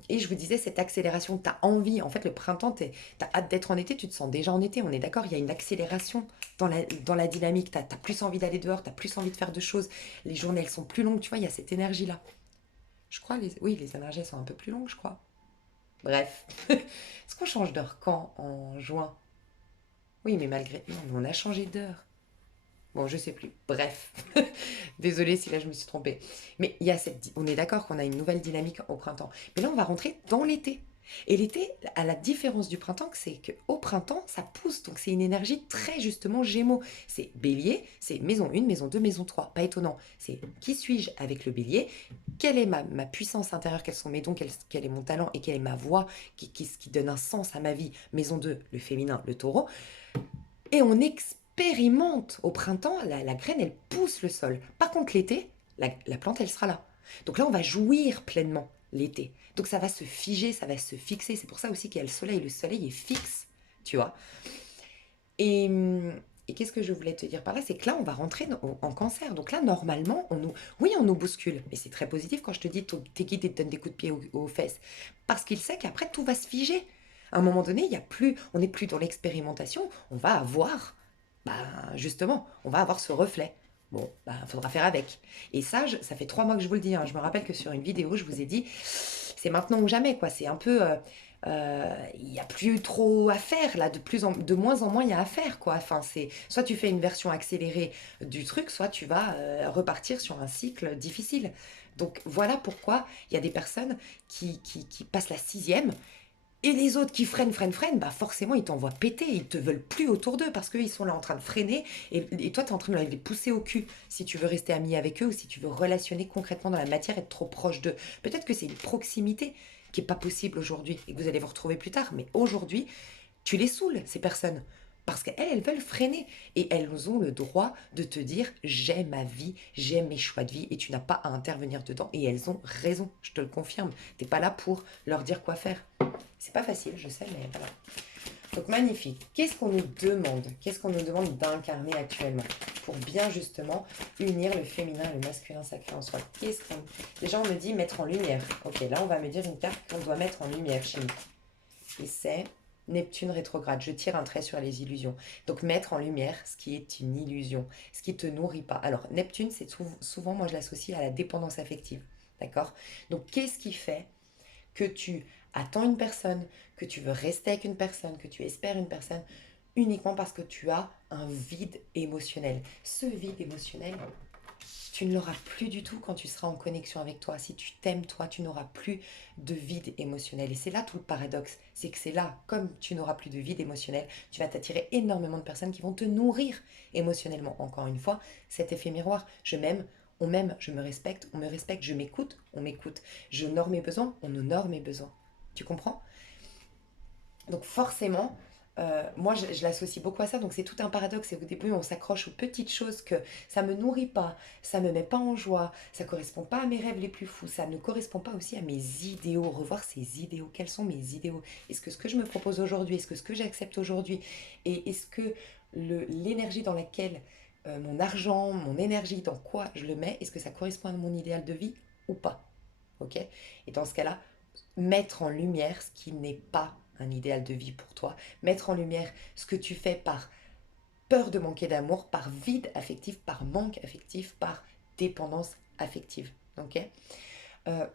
Et je vous disais, cette accélération, tu as envie, en fait, le printemps, tu as hâte d'être en été, tu te sens déjà en été, on est d'accord, il y a une accélération dans la dynamique, tu as plus envie d'aller dehors, tu as plus envie de faire de choses, les journées, elles sont plus longues, tu vois, il y a cette énergie-là. Je crois, oui, les énergies, elles sont un peu plus longues, je crois. Bref, est-ce qu'on change d'heure quand? En juin? Oui, mais malgré... Non, mais on a changé d'heure. Bon, je sais plus. Bref, désolée si là je me suis trompée. Mais il y a on est d'accord qu'on a une nouvelle dynamique au printemps. Mais là, on va rentrer dans l'été. Et l'été, à la différence du printemps, c'est qu'au printemps, ça pousse. Donc c'est une énergie très justement gémeaux. C'est bélier, c'est maison 1, maison 2, maison 3. Pas étonnant. C'est qui suis-je avec le bélier? Quelle est ma puissance intérieure? Quels sont mes dons? Quel est mon talent? Et quelle est ma voix qui donne un sens à ma vie? Maison 2, le féminin, le taureau. Et on expérimente au printemps, la graine, elle pousse le sol. Par contre, l'été, la plante, elle sera là. Donc là, on va jouir pleinement l'été. Donc ça va se figer, ça va se fixer. C'est pour ça aussi qu'il y a le soleil. Le soleil est fixe, tu vois. Et, et qu'est-ce que je voulais te dire par là? C'est que là, on va rentrer en cancer. Donc là, normalement, oui, on nous bouscule. Mais c'est très positif quand je te dis tes guides te donnent des coups de pied aux fesses. Parce qu'il sait qu'après, tout va se figer. À un moment donné, il y a plus, on n'est plus dans l'expérimentation. On va avoir, bah, justement, on va avoir ce reflet. Bon, bah, faudra faire avec. Et ça, ça fait 3 mois que je vous le dis, hein. Je me rappelle que sur une vidéo, je vous ai dit, c'est maintenant ou jamais, quoi. C'est un peu, il n'y a plus trop à faire là, de moins en moins il y a à faire quoi. Enfin, c'est soit tu fais une version accélérée du truc, soit tu vas repartir sur un cycle difficile. Donc voilà pourquoi il y a des personnes qui passent la sixième et les autres qui freinent, bah forcément ils t'envoient péter, ils te veulent plus autour d'eux parce qu'ils sont là en train de freiner et toi tu es en train de les pousser au cul si tu veux rester ami avec eux ou si tu veux relationner concrètement dans la matière, être trop proche d'eux. Peut-être que c'est une proximité qui est pas possible aujourd'hui et que vous allez vous retrouver plus tard, mais aujourd'hui tu les saoules ces personnes. Parce qu'elles, elles veulent freiner. Et elles ont le droit de te dire j'ai ma vie, j'ai mes choix de vie et tu n'as pas à intervenir dedans. Et elles ont raison, je te le confirme. T'es pas là pour leur dire quoi faire. C'est pas facile, je sais, mais voilà. Donc magnifique. Qu'est-ce qu'on nous demande? Qu'est-ce qu'on nous demande d'incarner actuellement pour bien justement unir le féminin et le masculin sacré en soi? Déjà on me dit mettre en lumière. Ok, là on va me dire une carte qu'on doit mettre en lumière chez nous. Et c'est Neptune rétrograde. Je tire un trait sur les illusions. Donc mettre en lumière ce qui est une illusion, ce qui te nourrit pas. Alors Neptune, c'est souvent, moi je l'associe à la dépendance affective. D'accord? Donc qu'est-ce qui fait que tu attends une personne, que tu veux rester avec une personne, que tu espères une personne, uniquement parce que tu as un vide émotionnel. Ce vide émotionnel, tu ne l'auras plus du tout quand tu seras en connexion avec toi. Si tu t'aimes toi, tu n'auras plus de vide émotionnel. Et c'est là tout le paradoxe. C'est que c'est là, comme tu n'auras plus de vide émotionnel, tu vas t'attirer énormément de personnes qui vont te nourrir émotionnellement. Encore une fois, cet effet miroir, je m'aime, on m'aime, je me respecte, on me respecte, je m'écoute, on m'écoute. Je honore mes besoins, on honore mes besoins. Tu comprends? Donc forcément, moi je l'associe beaucoup à ça, donc c'est tout un paradoxe. Et au début, on s'accroche aux petites choses que ça me nourrit pas, ça me met pas en joie, ça correspond pas à mes rêves les plus fous, ça ne correspond pas aussi à mes idéaux. Revoir ces idéaux, quels sont mes idéaux? Est-ce que ce que je me propose aujourd'hui, est-ce que ce que j'accepte aujourd'hui, et est-ce que l'énergie dans laquelle mon argent, mon énergie, dans quoi je le mets, est-ce que ça correspond à mon idéal de vie? ou pas. Ok? Et dans ce cas-là, mettre en lumière ce qui n'est pas un idéal de vie pour toi, mettre en lumière ce que tu fais par peur de manquer d'amour, par vide affectif, par manque affectif, par dépendance affective. Ok? Euh,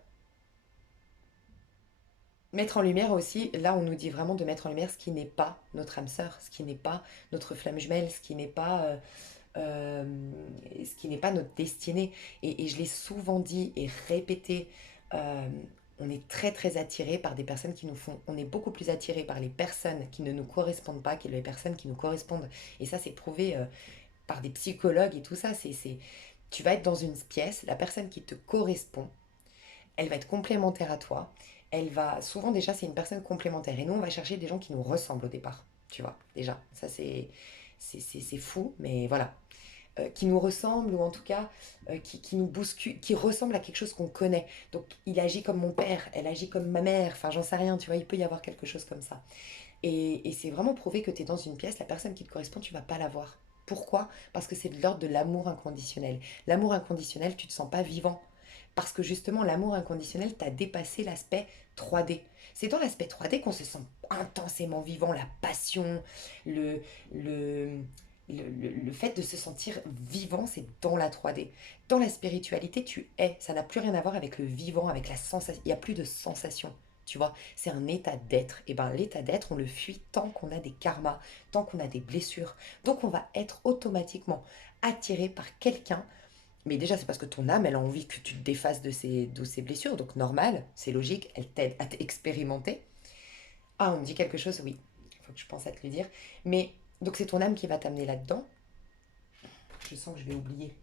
Mettre en lumière aussi, là on nous dit vraiment de mettre en lumière ce qui n'est pas notre âme sœur, ce qui n'est pas notre flamme jumelle, euh, ce qui n'est pas notre destinée. Et je l'ai souvent dit et répété, euh, on est très très attiré par des personnes qui nous font, on est beaucoup plus attiré par les personnes qui ne nous correspondent pas que les personnes qui nous correspondent. Et ça c'est prouvé par des psychologues et tout ça. Tu vas être dans une pièce, la personne qui te correspond, elle va être complémentaire à toi. Elle va, souvent déjà c'est une personne complémentaire. Et nous on va chercher des gens qui nous ressemblent au départ. Tu vois, déjà, ça c'est fou, mais voilà, qui nous ressemble ou en tout cas qui nous bouscule, qui ressemble à quelque chose qu'on connaît. Donc il agit comme mon père, elle agit comme ma mère, enfin j'en sais rien, tu vois, il peut y avoir quelque chose comme ça. Et c'est vraiment prouvé que tu es dans une pièce, la personne qui te correspond, tu vas pas la voir. Pourquoi? Parce que c'est de l'ordre de l'amour inconditionnel. L'amour inconditionnel, tu te sens pas vivant. Parce que justement, l'amour inconditionnel t'a dépassé l'aspect 3D. C'est dans l'aspect 3D qu'on se sent intensément vivant, la passion, le, le, le fait de se sentir vivant, c'est dans la 3D. Dans la spiritualité, tu es. Ça n'a plus rien à voir avec le vivant, avec la sensation. Il n'y a plus de sensation. Tu vois, c'est un état d'être. Et bien, l'état d'être, on le fuit tant qu'on a des karmas, tant qu'on a des blessures. Donc, on va être automatiquement attiré par quelqu'un. Mais déjà, c'est parce que ton âme, elle a envie que tu te défasses de ces blessures. Donc, normal, c'est logique, elle t'aide à t'expérimenter. Ah, on me dit quelque chose, oui. Il faut que je pense à te le dire. Mais, donc, c'est ton âme qui va t'amener là-dedans. Je sens que je vais oublier.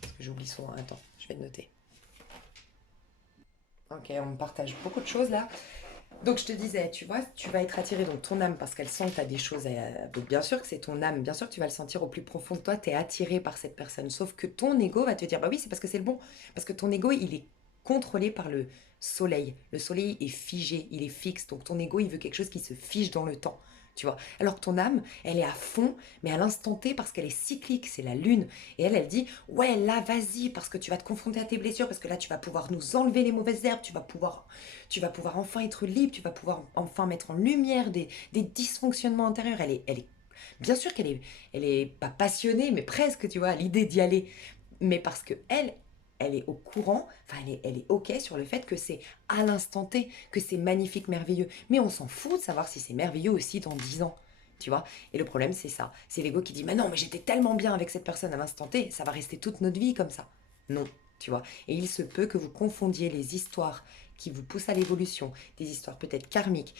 Parce que j'oublie souvent. Attends, je vais le noter. Ok, on me partage beaucoup de choses là. Donc je te disais, tu vois, tu vas être attiré, donc ton âme, parce qu'elle sent que tu as des choses à... Donc bien sûr que c'est ton âme, bien sûr que tu vas le sentir au plus profond de toi, tu es attiré par cette personne. Sauf que ton ego va te dire, bah oui, c'est parce que c'est le bon. Parce que ton ego, il est contrôlé par le soleil. Le soleil est figé, il est fixe. Donc ton ego, il veut quelque chose qui se fige dans le temps. Tu vois. Alors que ton âme, elle est à fond, mais à l'instant T, parce qu'elle est cyclique, c'est la lune. Et elle dit, ouais, là, vas-y, parce que tu vas te confronter à tes blessures, parce que là, tu vas pouvoir nous enlever les mauvaises herbes, tu vas pouvoir enfin être libre, tu vas pouvoir enfin mettre en lumière des dysfonctionnements intérieurs. Bien sûr elle est pas passionnée, mais presque, tu vois, à l'idée d'y aller. Mais parce que elle est au courant, enfin, elle est OK sur le fait que c'est à l'instant T, que c'est magnifique, merveilleux. Mais on s'en fout de savoir si c'est merveilleux aussi dans 10 ans. Tu vois. Et le problème, c'est ça. C'est l'ego qui dit, mais non, mais j'étais tellement bien avec cette personne à l'instant T, ça va rester toute notre vie comme ça. Non, tu vois. Et il se peut que vous confondiez les histoires qui vous poussent à l'évolution, des histoires peut-être karmiques,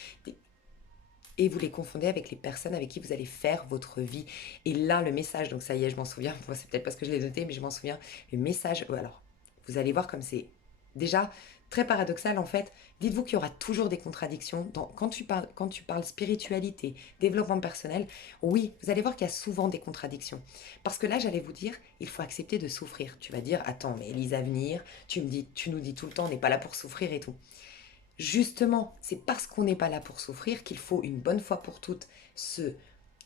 et vous les confondez avec les personnes avec qui vous allez faire votre vie. Et là, le message, donc ça y est, je m'en souviens, moi, c'est peut-être parce que je l'ai noté, mais je m'en souviens, le message, alors, vous allez voir comme c'est déjà très paradoxal en fait. Dites-vous qu'il y aura toujours des contradictions. Quand tu parles spiritualité, développement personnel, oui, vous allez voir qu'il y a souvent des contradictions. Parce que là, j'allais vous dire, il faut accepter de souffrir. Tu vas dire, attends, mais Elisa, venir, tu nous dis tout le temps, on n'est pas là pour souffrir et tout. Justement, c'est parce qu'on n'est pas là pour souffrir qu'il faut une bonne fois pour toutes ce...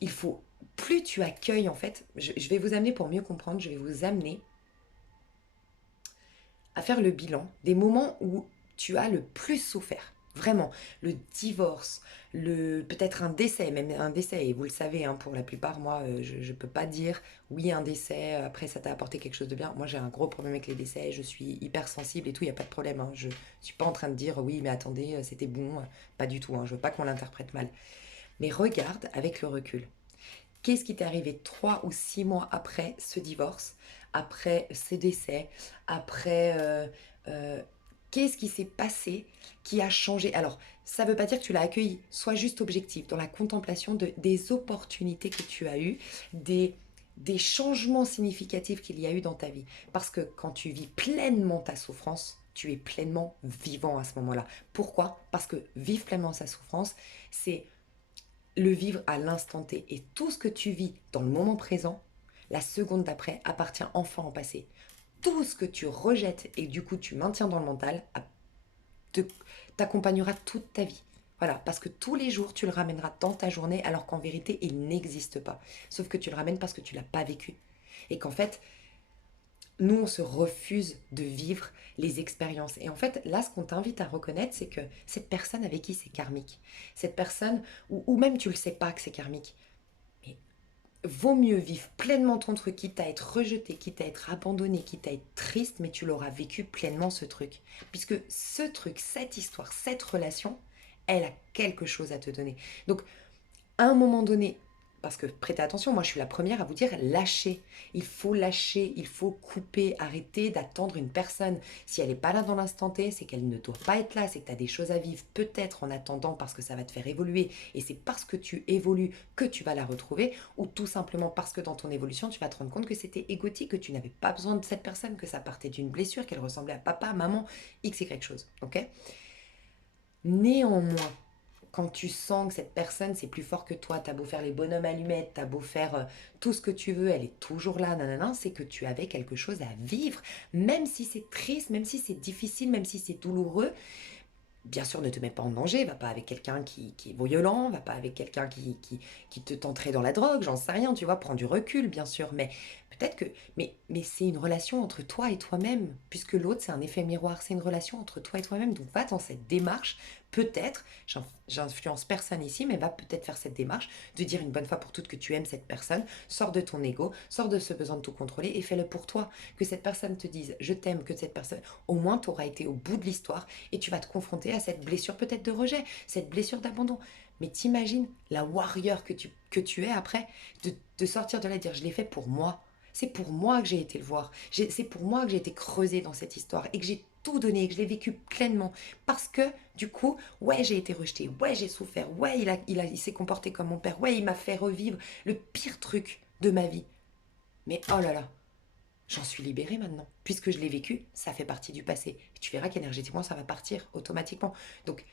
Il faut... Plus tu accueilles en fait, je vais vous amener pour mieux comprendre, je vais vous amener à faire le bilan des moments où tu as le plus souffert. Vraiment, le divorce, peut-être un décès, même un décès, et vous le savez, hein, pour la plupart, moi, je ne peux pas dire oui, un décès, après ça t'a apporté quelque chose de bien. Moi, j'ai un gros problème avec les décès, je suis hyper sensible et tout, il n'y a pas de problème. Hein. Je ne suis pas en train de dire oui, mais attendez, c'était bon, pas du tout, hein, je veux pas qu'on l'interprète mal. Mais regarde avec le recul. Qu'est-ce qui t'est arrivé 3 ou 6 mois après ce divorce, après ce décès, après... euh, qu'est-ce qui s'est passé qui a changé? Alors, ça ne veut pas dire que tu l'as accueilli. Sois juste objectif dans la contemplation des opportunités que tu as eues, des changements significatifs qu'il y a eu dans ta vie. Parce que quand tu vis pleinement ta souffrance, tu es pleinement vivant à ce moment-là. Pourquoi? Parce que vivre pleinement sa souffrance, c'est le vivre à l'instant T. Et tout ce que tu vis dans le moment présent, la seconde d'après appartient enfin au passé. Tout ce que tu rejettes et du coup tu maintiens dans le mental t'accompagnera toute ta vie. Voilà, parce que tous les jours tu le ramèneras dans ta journée alors qu'en vérité il n'existe pas. Sauf que tu le ramènes parce que tu l'as pas vécu. Et qu'en fait, nous, on se refuse de vivre les expériences. Et en fait, là, ce qu'on t'invite à reconnaître, c'est que cette personne avec qui c'est karmique, cette personne, ou même tu le sais pas que c'est karmique, mais vaut mieux vivre pleinement ton truc, quitte à être rejeté, quitte à être abandonné, quitte à être triste, mais tu l'auras vécu pleinement ce truc. Puisque ce truc, cette histoire, cette relation, elle a quelque chose à te donner. Donc, à un moment donné, parce que prêtez attention, moi je suis la première à vous dire lâchez. Lâcher, il faut couper, arrêter d'attendre une personne. Si elle n'est pas là dans l'instant T, c'est qu'elle ne doit pas être là, c'est que tu as des choses à vivre, peut-être en attendant parce que ça va te faire évoluer. Et c'est parce que tu évolues que tu vas la retrouver, ou tout simplement parce que dans ton évolution, tu vas te rendre compte que c'était égotique, que tu n'avais pas besoin de cette personne, que ça partait d'une blessure, qu'elle ressemblait à papa, maman, x, y chose. Ok. Néanmoins, quand tu sens que cette personne, c'est plus fort que toi, t'as beau faire les bonhommes allumettes, t'as beau faire tout ce que tu veux, elle est toujours là, nanana, c'est que tu avais quelque chose à vivre, même si c'est triste, même si c'est difficile, même si c'est douloureux. Bien sûr, ne te mets pas en danger, va pas avec quelqu'un qui est violent, va pas avec quelqu'un qui te tenterait dans la drogue, j'en sais rien, tu vois, prends du recul, bien sûr, mais peut-être que... Mais c'est une relation entre toi et toi-même, puisque l'autre, c'est un effet miroir, c'est une relation entre toi et toi-même, donc va dans cette démarche, peut-être, j'influence personne ici, mais va peut-être faire cette démarche, de dire une bonne fois pour toutes que tu aimes cette personne, sors de ton ego, sors de ce besoin de tout contrôler, et fais-le pour toi, que cette personne te dise, je t'aime, que cette personne, au moins, tu auras été au bout de l'histoire, et tu vas te confronter à cette blessure peut-être de rejet, cette blessure d'abandon. Mais t'imagines la warrior que tu es après, de sortir de là et dire je l'ai fait pour moi. C'est pour moi que j'ai été le voir. C'est pour moi que j'ai été creusée dans cette histoire et que j'ai tout donné et que je l'ai vécu pleinement. Parce que du coup, ouais, j'ai été rejetée, ouais, j'ai souffert, ouais, il s'est comporté comme mon père, ouais, il m'a fait revivre le pire truc de ma vie. Mais oh là là, j'en suis libérée maintenant. Puisque je l'ai vécu, ça fait partie du passé. Et tu verras qu'énergétiquement, ça va partir automatiquement. Donc,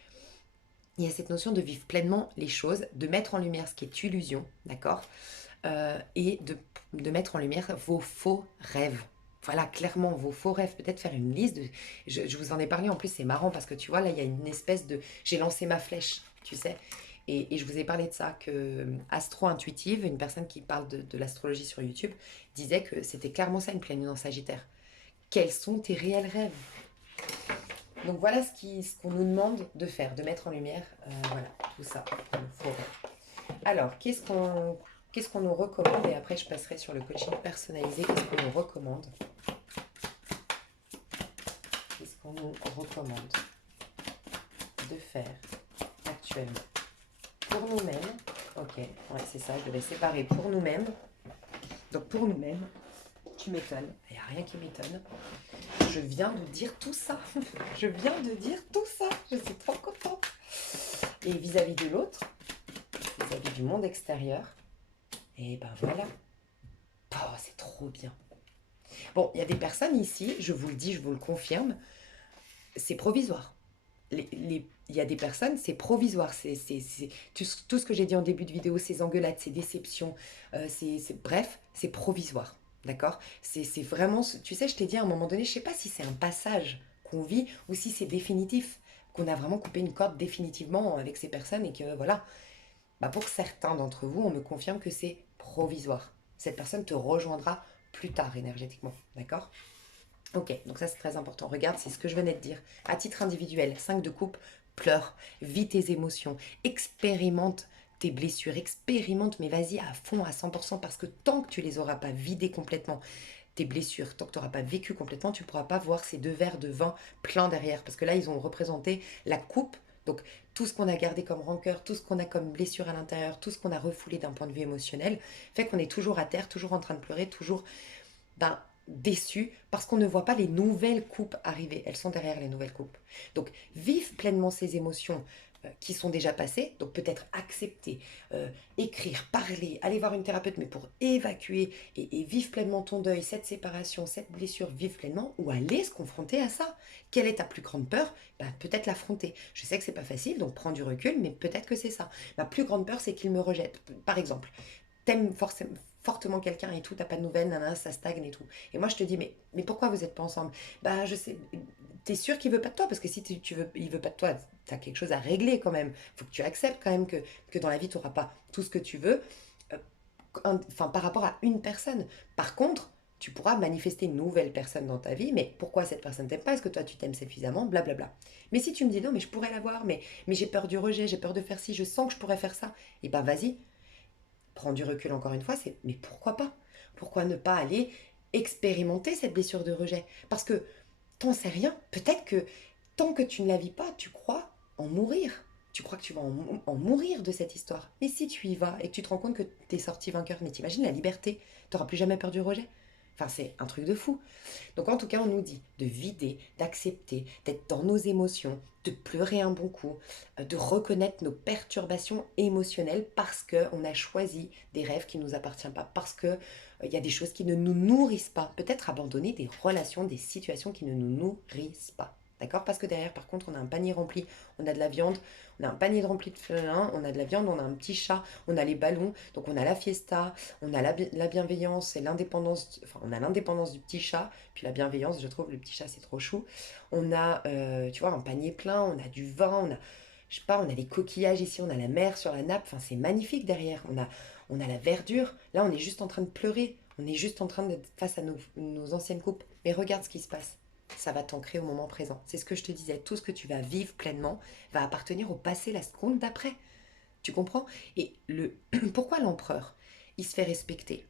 il y a cette notion de vivre pleinement les choses, de mettre en lumière ce qui est illusion, d'accord. Et de mettre en lumière vos faux rêves. Voilà, clairement, vos faux rêves. Peut-être faire une liste de... Je vous en ai parlé, en plus, c'est marrant parce que tu vois, là, il y a une espèce de... J'ai lancé ma flèche, tu sais. Et je vous ai parlé de ça, que Astro-Intuitive, une personne qui parle de l'astrologie sur YouTube, disait que c'était clairement ça, une pleine lune en Sagittaire. Quels sont tes réels rêves? Donc voilà ce qu'on nous demande de faire, de mettre en lumière, voilà, tout ça, le faux rêve. Alors, qu'est-ce qu'on nous recommande? Et après, je passerai sur le coaching personnalisé. Qu'est-ce qu'on nous recommande? Qu'est-ce qu'on nous recommande de faire actuellement? Pour nous-mêmes, ok, ouais, c'est ça, je vais séparer pour nous-mêmes. Donc, pour nous-mêmes, tu m'étonnes, il n'y a rien qui m'étonne. Je viens de dire tout ça. Je viens de dire tout ça. Je suis trop contente. Et vis-à-vis de l'autre, vis-à-vis du monde extérieur, et ben voilà. Oh, c'est trop bien. Bon, il y a des personnes ici, je vous le dis, je vous le confirme, c'est provisoire. Il y a des personnes, c'est provisoire. Tout ce que j'ai dit en début de vidéo, ces engueulades, ces déceptions, bref, c'est provisoire. D'accord. C'est vraiment, tu sais, je t'ai dit à un moment donné, je ne sais pas si c'est un passage qu'on vit ou si c'est définitif, qu'on a vraiment coupé une corde définitivement avec ces personnes et que voilà. Bah pour certains d'entre vous, on me confirme que c'est provisoire. Cette personne te rejoindra plus tard énergétiquement. D'accord. Ok, donc ça c'est très important. Regarde, c'est ce que je venais de dire. À titre individuel, 5 de coupe, pleure, vis tes émotions, expérimente tes blessures, expérimente, mais vas-y à fond, à 100%, parce que tant que tu les auras pas vidées complètement, tes blessures, tant que tu n'auras pas vécu complètement, tu ne pourras pas voir ces 2 verres de vin pleins derrière. Parce que là, ils ont représenté la coupe, donc tout ce qu'on a gardé comme rancœur, tout ce qu'on a comme blessure à l'intérieur, tout ce qu'on a refoulé d'un point de vue émotionnel, fait qu'on est toujours à terre, toujours en train de pleurer, toujours ben, déçu parce qu'on ne voit pas les nouvelles coupes arriver. Elles sont derrière les nouvelles coupes. Donc, vive pleinement ces émotions qui sont déjà passées. Donc, peut-être accepter, écrire, parler, aller voir une thérapeute, mais pour évacuer et vivre pleinement ton deuil, cette séparation, cette blessure, vivre pleinement ou aller se confronter à ça. Quelle est ta plus grande peur? Ben, peut-être l'affronter. Je sais que c'est pas facile, donc prends du recul, mais peut-être que c'est ça. Ma plus grande peur, c'est qu'il me rejette. Par exemple, t'aimes fortement quelqu'un et tout, t'as pas de nouvelles, nanana, ça stagne et tout. Et moi je te dis, mais pourquoi vous êtes pas ensemble? Bah je sais, t'es sûr qu'il veut pas de toi? Parce que si il veut pas de toi, t'as quelque chose à régler quand même. Faut que tu acceptes quand même que dans la vie, t'auras pas tout ce que tu veux, enfin par rapport à une personne. Par contre, Tu pourras manifester une nouvelle personne dans ta vie, mais pourquoi cette personne t'aime pas? Est-ce que toi tu t'aimes suffisamment? Blablabla. Mais si tu me dis non, mais je pourrais l'avoir, mais j'ai peur du rejet, j'ai peur de faire ci, je sens que je pourrais faire ça, et ben vas-y, prends du recul encore une fois, c'est mais pourquoi pas? Pourquoi ne pas aller expérimenter cette blessure de rejet? Parce que t'en sais rien, peut-être que tant que tu ne la vis pas, tu crois en mourir. Tu crois que tu vas en mourir de cette histoire. Mais si tu y vas et que tu te rends compte que tu es sorti vainqueur, mais t'imagines la liberté, tu n'auras plus jamais peur du rejet. Enfin, c'est un truc de fou. Donc en tout cas, on nous dit de vider, d'accepter, d'être dans nos émotions, de pleurer un bon coup, de reconnaître nos perturbations émotionnelles parce qu'on a choisi des rêves qui ne nous appartiennent pas, parce qu'il y a des choses qui ne nous nourrissent pas. Peut-être abandonner des relations, des situations qui ne nous nourrissent pas. D'accord? Parce que derrière, par contre, on a un panier rempli, on a de la viande, on a un panier rempli de félins, on a de la viande, on a un petit chat, on a les ballons, donc on a la fiesta, on a la bienveillance et l'indépendance, enfin on a l'indépendance du petit chat, puis la bienveillance, je trouve, le petit chat c'est trop chou. On a, tu vois, un panier plein, on a du vin, on a, je sais pas, on a des coquillages ici, on a la mer sur la nappe, enfin c'est magnifique derrière, on a la verdure, là on est juste en train de pleurer, on est juste en train d'être face à nos anciennes coupes, mais regarde ce qui se passe. Ça va t'ancrer au moment présent. C'est ce que je te disais. Tout ce que tu vas vivre pleinement va appartenir au passé la seconde d'après. Tu comprends? Et pourquoi l'empereur, il se fait respecter?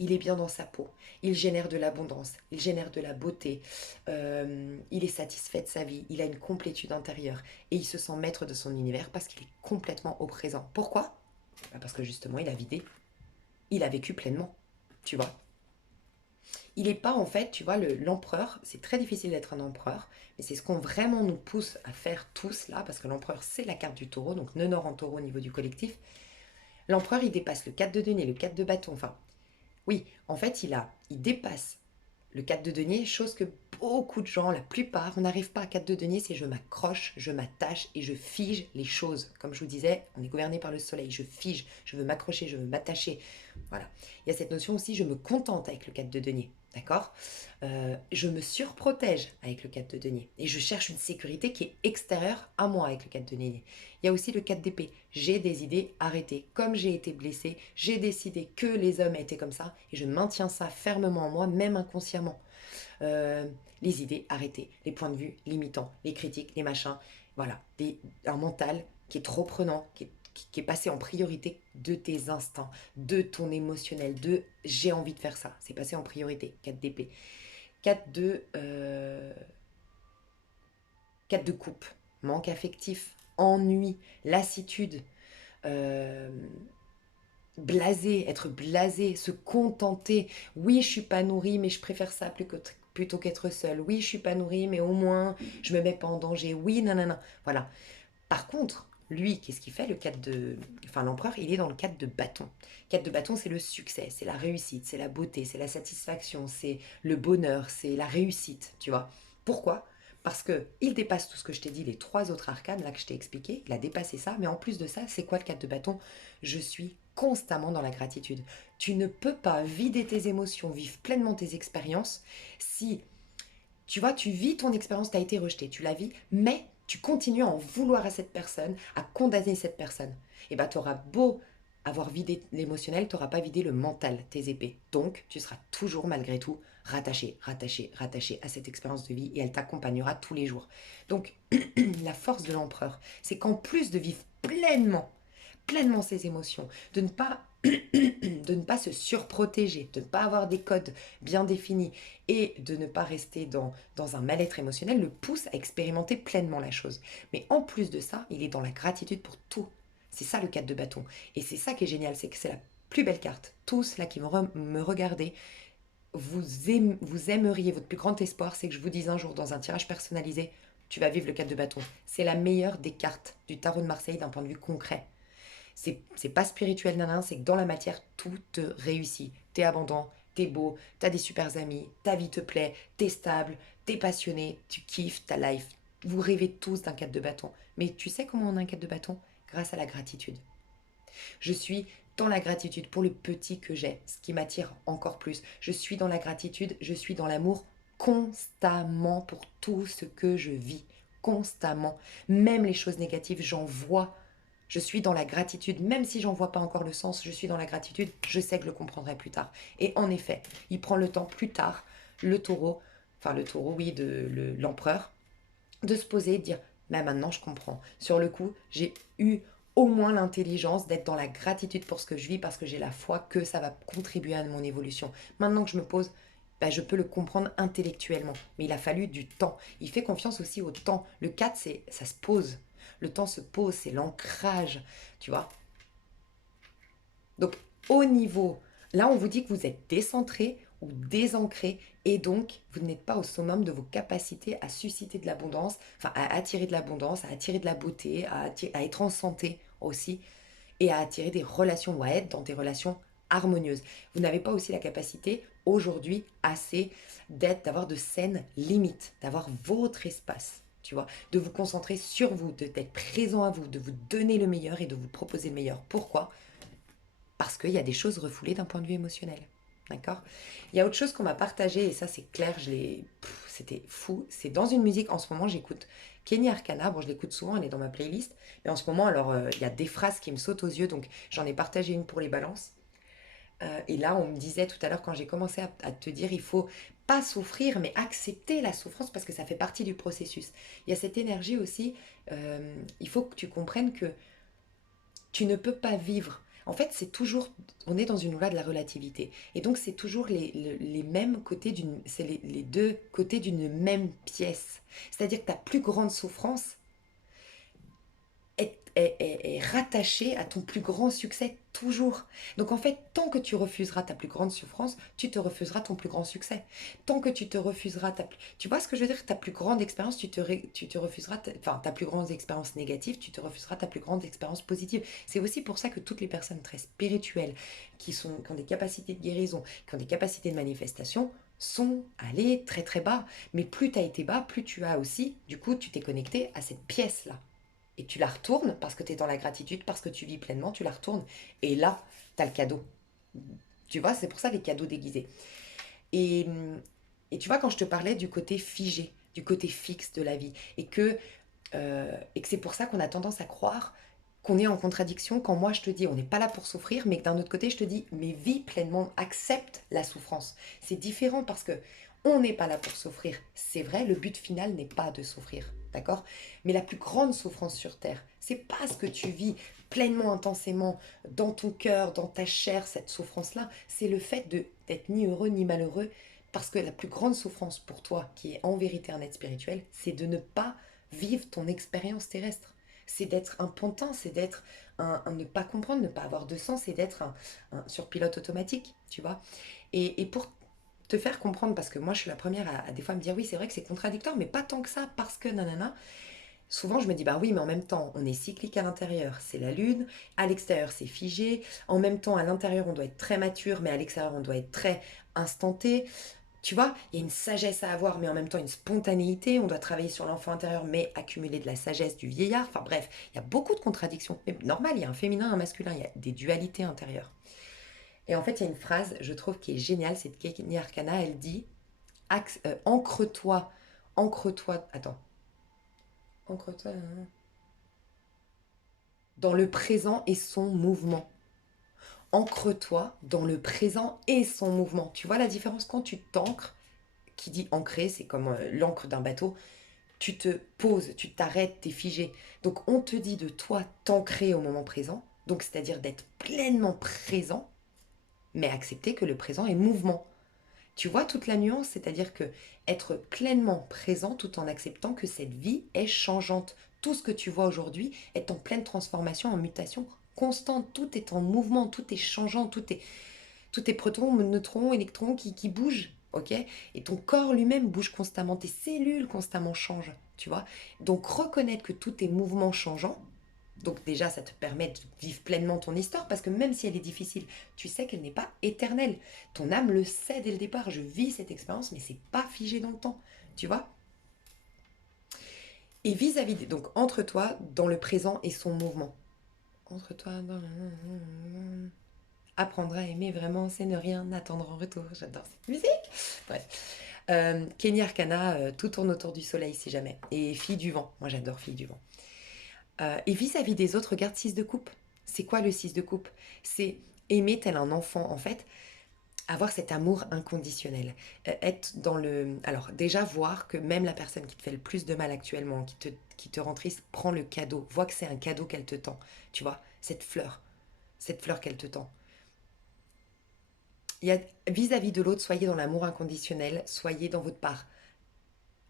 Il est bien dans sa peau, il génère de l'abondance, il génère de la beauté, il est satisfait de sa vie, il a une complétude intérieure et il se sent maître de son univers parce qu'il est complètement au présent. Pourquoi? Parce que justement, il a vidé, il a vécu pleinement, tu vois. Il n'est pas en fait, tu vois, l'empereur, c'est très difficile d'être un empereur, mais c'est ce qu'on vraiment nous pousse à faire tous là, parce que l'empereur c'est la carte du taureau, donc Nenor en taureau au niveau du collectif. L'empereur il dépasse le 4 de denier, le 4 de bâton, enfin, oui, en fait il dépasse le 4 de denier, chose que beaucoup de gens, la plupart, on n'arrive pas à 4 de denier, c'est je m'accroche, je m'attache et je fige les choses. Comme je vous disais, on est gouverné par le soleil, je fige, je veux m'accrocher, je veux m'attacher. Voilà. Il y a cette notion aussi, je me contente avec le 4 de denier. D'accord. Je me surprotège avec le 4 de denier. Et je cherche une sécurité qui est extérieure à moi avec le 4 de denier. Il y a aussi le 4 d'épée. J'ai des idées arrêtées. Comme j'ai été blessée, j'ai décidé que les hommes étaient comme ça. Et je maintiens ça fermement en moi, même inconsciemment. Euh, les idées arrêtées, les points de vue limitants, les critiques, les machins. Voilà. Un mental qui est trop prenant, qui est passé en priorité de tes instincts, de ton émotionnel, de j'ai envie de faire ça. C'est passé en priorité. 4 d'épée. 4 de, 4 de coupe. Manque affectif, ennui, lassitude, euh, blasé, être blasé, se contenter. Oui, je suis pas nourrie, mais je préfère ça plutôt qu'être seule. Oui, je suis pas nourrie, mais au moins je me mets pas en danger. Oui, nanana. Voilà. Par contre, lui, qu'est-ce qu'il fait? Le 4 de... Enfin, l'empereur, il est dans le 4 de bâton. 4 de bâton, c'est le succès, c'est la réussite, c'est la beauté, c'est la satisfaction, c'est le bonheur, c'est la réussite, tu vois. Pourquoi? Parce que il dépasse tout ce que je t'ai dit, les trois autres arcanes là que je t'ai expliqué, il a dépassé ça, mais en plus de ça, c'est quoi le 4 de bâton? Je suis constamment dans la gratitude. Tu ne peux pas vider tes émotions, vivre pleinement tes expériences si tu vois, tu vis ton expérience, tu as été rejeté, tu la vis, mais tu continues à en vouloir à cette personne, à condamner cette personne. Et bien, tu auras beau avoir vidé l'émotionnel, tu n'auras pas vidé le mental, tes épées. Donc, tu seras toujours, malgré tout, rattaché, rattaché, rattaché à cette expérience de vie et elle t'accompagnera tous les jours. Donc, la force de l'empereur, c'est qu'en plus de vivre pleinement ses émotions, de ne pas se surprotéger, de ne pas avoir des codes bien définis et de ne pas rester dans un mal-être émotionnel, le pousse à expérimenter pleinement la chose. Mais en plus de ça, il est dans la gratitude pour tout. C'est ça le 4 de bâton. Et c'est ça qui est génial, c'est que c'est la plus belle carte. Tous là qui me regardez, vous aimeriez, votre plus grand espoir, c'est que je vous dise un jour dans un tirage personnalisé, tu vas vivre le 4 de bâton. C'est la meilleure des cartes du tarot de Marseille d'un point de vue concret. C'est pas spirituel, nanan, c'est que dans la matière, tout te réussit. T'es abondant, t'es beau, t'as des super amis, ta vie te plaît, t'es stable, t'es passionné, tu kiffes ta life. Vous rêvez tous d'un 4 de bâton. Mais tu sais comment on a un 4 de bâton? Grâce à la gratitude. Je suis dans la gratitude pour le petit que j'ai, ce qui m'attire encore plus. Je suis dans la gratitude, je suis dans l'amour constamment pour tout ce que je vis. Constamment. Même les choses négatives, j'en vois. Je suis dans la gratitude, même si j'en vois pas encore le sens, je suis dans la gratitude, je sais que je le comprendrai plus tard. Et en effet, il prend le temps plus tard, le taureau, enfin le taureau, oui, l'empereur, de se poser et de dire, mais maintenant je comprends. Sur le coup, j'ai eu au moins l'intelligence d'être dans la gratitude pour ce que je vis parce que j'ai la foi que ça va contribuer à mon évolution. Maintenant que je me pose, bah, je peux le comprendre intellectuellement. Mais il a fallu du temps. Il fait confiance aussi au temps. Le 4, c'est ça se pose. Le temps se pose, c'est l'ancrage, tu vois. Donc, au niveau, là, on vous dit que vous êtes décentré ou désancré et donc vous n'êtes pas au summum de vos capacités à susciter de l'abondance, enfin à attirer de l'abondance, à attirer de la beauté, à être en santé aussi et à attirer des relations ou à être dans des relations harmonieuses. Vous n'avez pas aussi la capacité aujourd'hui assez d'avoir de saines limites, d'avoir votre espace. Tu vois, de vous concentrer sur vous, d'être présent à vous, de vous donner le meilleur et de vous proposer le meilleur. Pourquoi? Parce qu'il y a des choses refoulées d'un point de vue émotionnel. D'accord. Il y a autre chose qu'on m'a partagé, et ça c'est clair, c'était fou. C'est dans une musique, en ce moment j'écoute Kenny Arcana, bon je l'écoute souvent, elle est dans ma playlist, mais en ce moment alors il y a des phrases qui me sautent aux yeux, donc j'en ai partagé une pour les balances. Et là on me disait tout à l'heure quand j'ai commencé à te dire il faut pas souffrir mais accepter la souffrance parce que ça fait partie du processus. Il y a cette énergie aussi, il faut que tu comprennes que tu ne peux pas vivre. En fait, c'est toujours, on est dans une loi de la relativité. Et donc, c'est toujours les mêmes côtés c'est les deux côtés d'une même pièce. C'est-à-dire que ta plus grande souffrance est rattaché à ton plus grand succès toujours. Donc en fait, tant que tu refuseras ta plus grande souffrance, tu te refuseras ton plus grand succès. Tant que tu te refuseras Tu vois ce que je veux dire? Ta plus grande expérience, tu te refuseras... Enfin, ta plus grande expérience négative, tu te refuseras ta plus grande expérience positive. C'est aussi pour ça que toutes les personnes très spirituelles, qui ont des capacités de guérison, qui ont des capacités de manifestation, sont allées très très bas. Mais plus tu as été bas, plus tu as aussi, du coup, tu t'es connecté à cette pièce-là et tu la retournes parce que tu es dans la gratitude, parce que tu vis pleinement, tu la retournes. Et là, tu as le cadeau. Tu vois, c'est pour ça les cadeaux déguisés. Et, et tu vois, quand je te parlais du côté figé, du côté fixe de la vie, et que c'est pour ça qu'on a tendance à croire qu'on est en contradiction quand moi je te dis on n'est pas là pour souffrir, mais que d'un autre côté je te dis mais vis pleinement, accepte la souffrance. C'est différent parce que on n'est pas là pour souffrir. C'est vrai, le but final n'est pas de souffrir, d'accord? Mais la plus grande souffrance sur Terre, c'est pas ce que tu vis pleinement, intensément, dans ton cœur, dans ta chair, cette souffrance-là, c'est le fait d'être ni heureux ni malheureux, parce que la plus grande souffrance pour toi, qui est en vérité un être spirituel, c'est de ne pas vivre ton expérience terrestre. C'est d'être un pantin, c'est d'être un ne pas comprendre, ne pas avoir de sens, c'est d'être un sur pilote automatique, tu vois. Et pour te faire comprendre, parce que moi je suis la première à des fois me dire oui c'est vrai que c'est contradictoire, mais pas tant que ça, parce que nanana, souvent je me dis bah oui mais en même temps on est cyclique à l'intérieur, c'est la lune, à l'extérieur c'est figé, en même temps à l'intérieur on doit être très mature, mais à l'extérieur on doit être très instanté. Tu vois, il y a une sagesse à avoir, mais en même temps une spontanéité. On doit travailler sur l'enfant intérieur, mais accumuler de la sagesse du vieillard. Enfin bref, il y a beaucoup de contradictions. Mais normal, il y a un féminin, un masculin, il y a des dualités intérieures. Et en fait, il y a une phrase, je trouve, qui est géniale, c'est de Kekini Arcana, elle dit ancre-toi, ancre-toi, attends, ancre-toi dans le présent et son mouvement. Ancre-toi dans le présent et son mouvement. Tu vois la différence quand tu t'ancres? Qui dit ancrer, c'est comme l'encre d'un bateau. Tu te poses, tu t'arrêtes, t'es figé. Donc on te dit de toi t'ancrer au moment présent, donc c'est-à-dire d'être pleinement présent, mais accepter que le présent est mouvement. Tu vois toute la nuance, c'est-à-dire que être pleinement présent tout en acceptant que cette vie est changeante. Tout ce que tu vois aujourd'hui est en pleine transformation, en mutation constante. Tout est en mouvement, tout est changeant, tout est protons, neutrons, électrons qui bougent, ok? Et ton corps lui-même bouge constamment, tes cellules constamment changent, tu vois? Donc reconnaître que tout est mouvement changeant, donc déjà ça te permet de vivre pleinement ton histoire, parce que même si elle est difficile, tu sais qu'elle n'est pas éternelle. Ton âme le sait dès le départ, je vis cette expérience, mais c'est pas figé dans le temps, tu vois? Et vis-à-vis, donc entre toi, dans le présent et son mouvement. Entre toi, dans... Apprendre à aimer vraiment, c'est ne rien attendre en retour. J'adore cette musique. Bref. Kenny Arcana, tout tourne autour du soleil si jamais. Et Fille du vent. Moi j'adore Fille du vent. Et vis-à-vis des autres, regarde 6 de coupe. C'est quoi le 6 de coupe? C'est aimer tel un enfant, en fait, avoir cet amour inconditionnel. Être dans le... Alors déjà, voir que même la personne qui te fait le plus de mal actuellement, qui te rend triste, prend le cadeau, voit que c'est un cadeau qu'elle te tend. Tu vois, cette fleur qu'elle te tend. Il y a vis-à-vis de l'autre, soyez dans l'amour inconditionnel, soyez dans votre part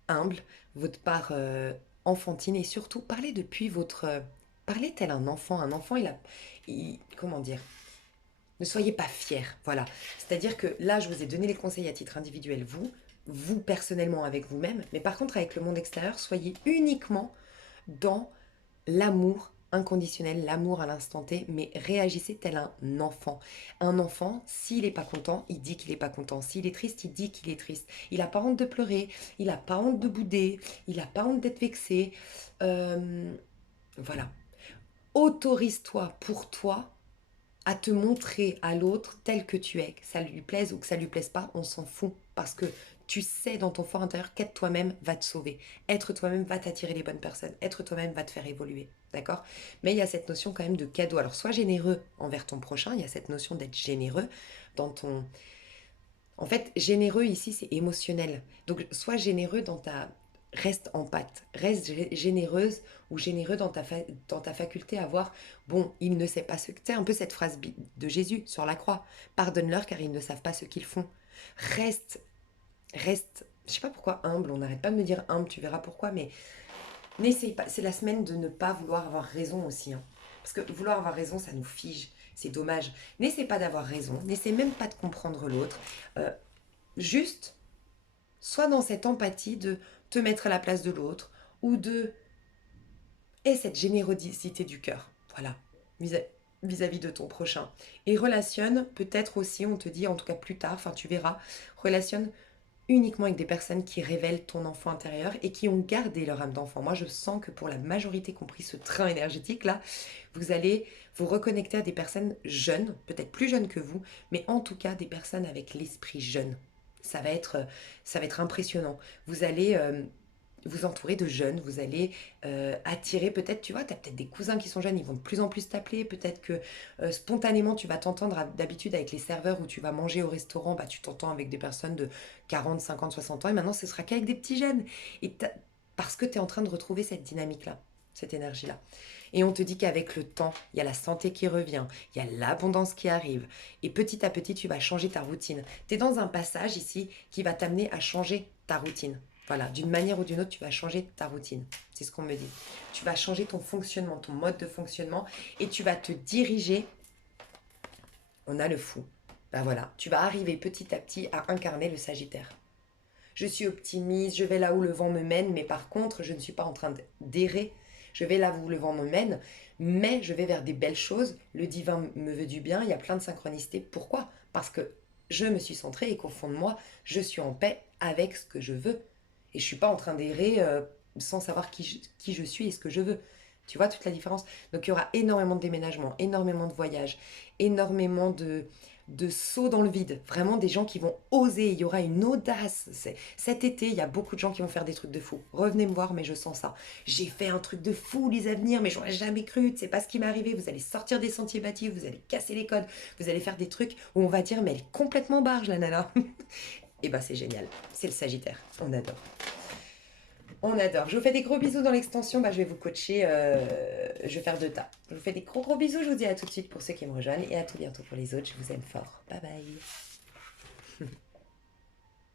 humble, votre part enfantine et surtout parlez depuis votre... parlez tel un enfant. Un enfant, comment dire? Ne soyez pas fiers, voilà. C'est-à-dire que là, je vous ai donné les conseils à titre individuel, vous personnellement avec vous-même, mais par contre avec le monde extérieur, soyez uniquement dans l'amour inconditionnel, l'amour à l'instant T, mais réagissez tel un enfant. Un enfant, s'il n'est pas content, il dit qu'il n'est pas content. S'il est triste, il dit qu'il est triste. Il n'a pas honte de pleurer, il n'a pas honte de bouder, il n'a pas honte d'être vexé. Euh, voilà. Autorise-toi pour toi à te montrer à l'autre tel que tu es, que ça lui plaise ou que ça lui plaise pas, on s'en fout. Parce que tu sais dans ton fort intérieur qu'être toi-même va te sauver. Être toi-même va t'attirer les bonnes personnes. Être toi-même va te faire évoluer. D'accord? Mais il y a cette notion quand même de cadeau. Alors sois généreux envers ton prochain. Il y a cette notion d'être généreux dans ton... En fait, généreux ici, c'est émotionnel. Donc sois généreux dans ta... Reste en pâte, reste généreuse ou généreux dans ta faculté à voir, bon, il ne sait pas ce que... Tu sais, un peu cette phrase de Jésus sur la croix, pardonne-leur car ils ne savent pas ce qu'ils font. Reste, reste, je sais pas pourquoi humble, on n'arrête pas de me dire humble, tu verras pourquoi, mais n'essaye pas, c'est la semaine de ne pas vouloir avoir raison aussi. Hein. Parce que vouloir avoir raison, ça nous fige, c'est dommage. N'essaie pas d'avoir raison, n'essaie même pas de comprendre l'autre. Euh, Juste soit dans cette empathie de te mettre à la place de l'autre ou de... Et cette générosité du cœur, voilà, vis-à-vis de ton prochain. Et relationne, peut-être aussi, on te dit, en tout cas plus tard, enfin tu verras, relationne uniquement avec des personnes qui révèlent ton enfant intérieur et qui ont gardé leur âme d'enfant. Moi, je sens que pour la majorité, compris ce train énergétique là, vous allez vous reconnecter à des personnes jeunes, peut-être plus jeunes que vous, mais en tout cas des personnes avec l'esprit jeune. Ça va être impressionnant. Vous allez vous entourer de jeunes, vous allez attirer peut-être, tu vois, tu as peut-être des cousins qui sont jeunes, ils vont de plus en plus t'appeler, peut-être que spontanément tu vas t'entendre d'habitude avec les serveurs où tu vas manger au restaurant, bah, tu t'entends avec des personnes de 40, 50, 60 ans et maintenant ce sera qu'avec des petits jeunes. Parce que tu es en train de retrouver cette dynamique-là, cette énergie-là. Et on te dit qu'avec le temps, il y a la santé qui revient, il y a l'abondance qui arrive. Et petit à petit, tu vas changer ta routine. Tu es dans un passage ici qui va t'amener à changer ta routine. Voilà, d'une manière ou d'une autre, tu vas changer ta routine. C'est ce qu'on me dit. Tu vas changer ton fonctionnement, ton mode de fonctionnement et tu vas te diriger. On a le fou. Ben voilà, tu vas arriver petit à petit à incarner le Sagittaire. Je suis optimiste, je vais là où le vent me mène, mais par contre, je ne suis pas en train d'errer. Je vais là où le vent me mène, mais je vais vers des belles choses. Le divin me veut du bien, il y a plein de synchronicité. Pourquoi? Parce que je me suis centrée et qu'au fond de moi, je suis en paix avec ce que je veux. Et je ne suis pas en train d'errer sans savoir qui je suis et ce que je veux. Tu vois toute la différence? Donc il y aura énormément de déménagements, énormément de voyages, énormément de sauts dans le vide. Vraiment des gens qui vont oser. Il y aura une audace. Cet été, il y a beaucoup de gens qui vont faire des trucs de fou. Revenez me voir, mais je sens ça. J'ai fait un truc de fou les avenirs, mais j'aurais jamais cru. C'est pas ce qui m'est arrivé. Vous allez sortir des sentiers battus, vous allez casser les codes, vous allez faire des trucs où on va dire, mais elle est complètement barge, la nana. Et bah c'est génial. C'est le Sagittaire. On adore. On adore. Je vous fais des gros bisous dans l'extension. Bah, je vais vous coacher. Je vais faire 2 tas. Je vous fais des gros bisous. Je vous dis à tout de suite pour ceux qui me rejoignent et à tout bientôt pour les autres. Je vous aime fort. Bye bye.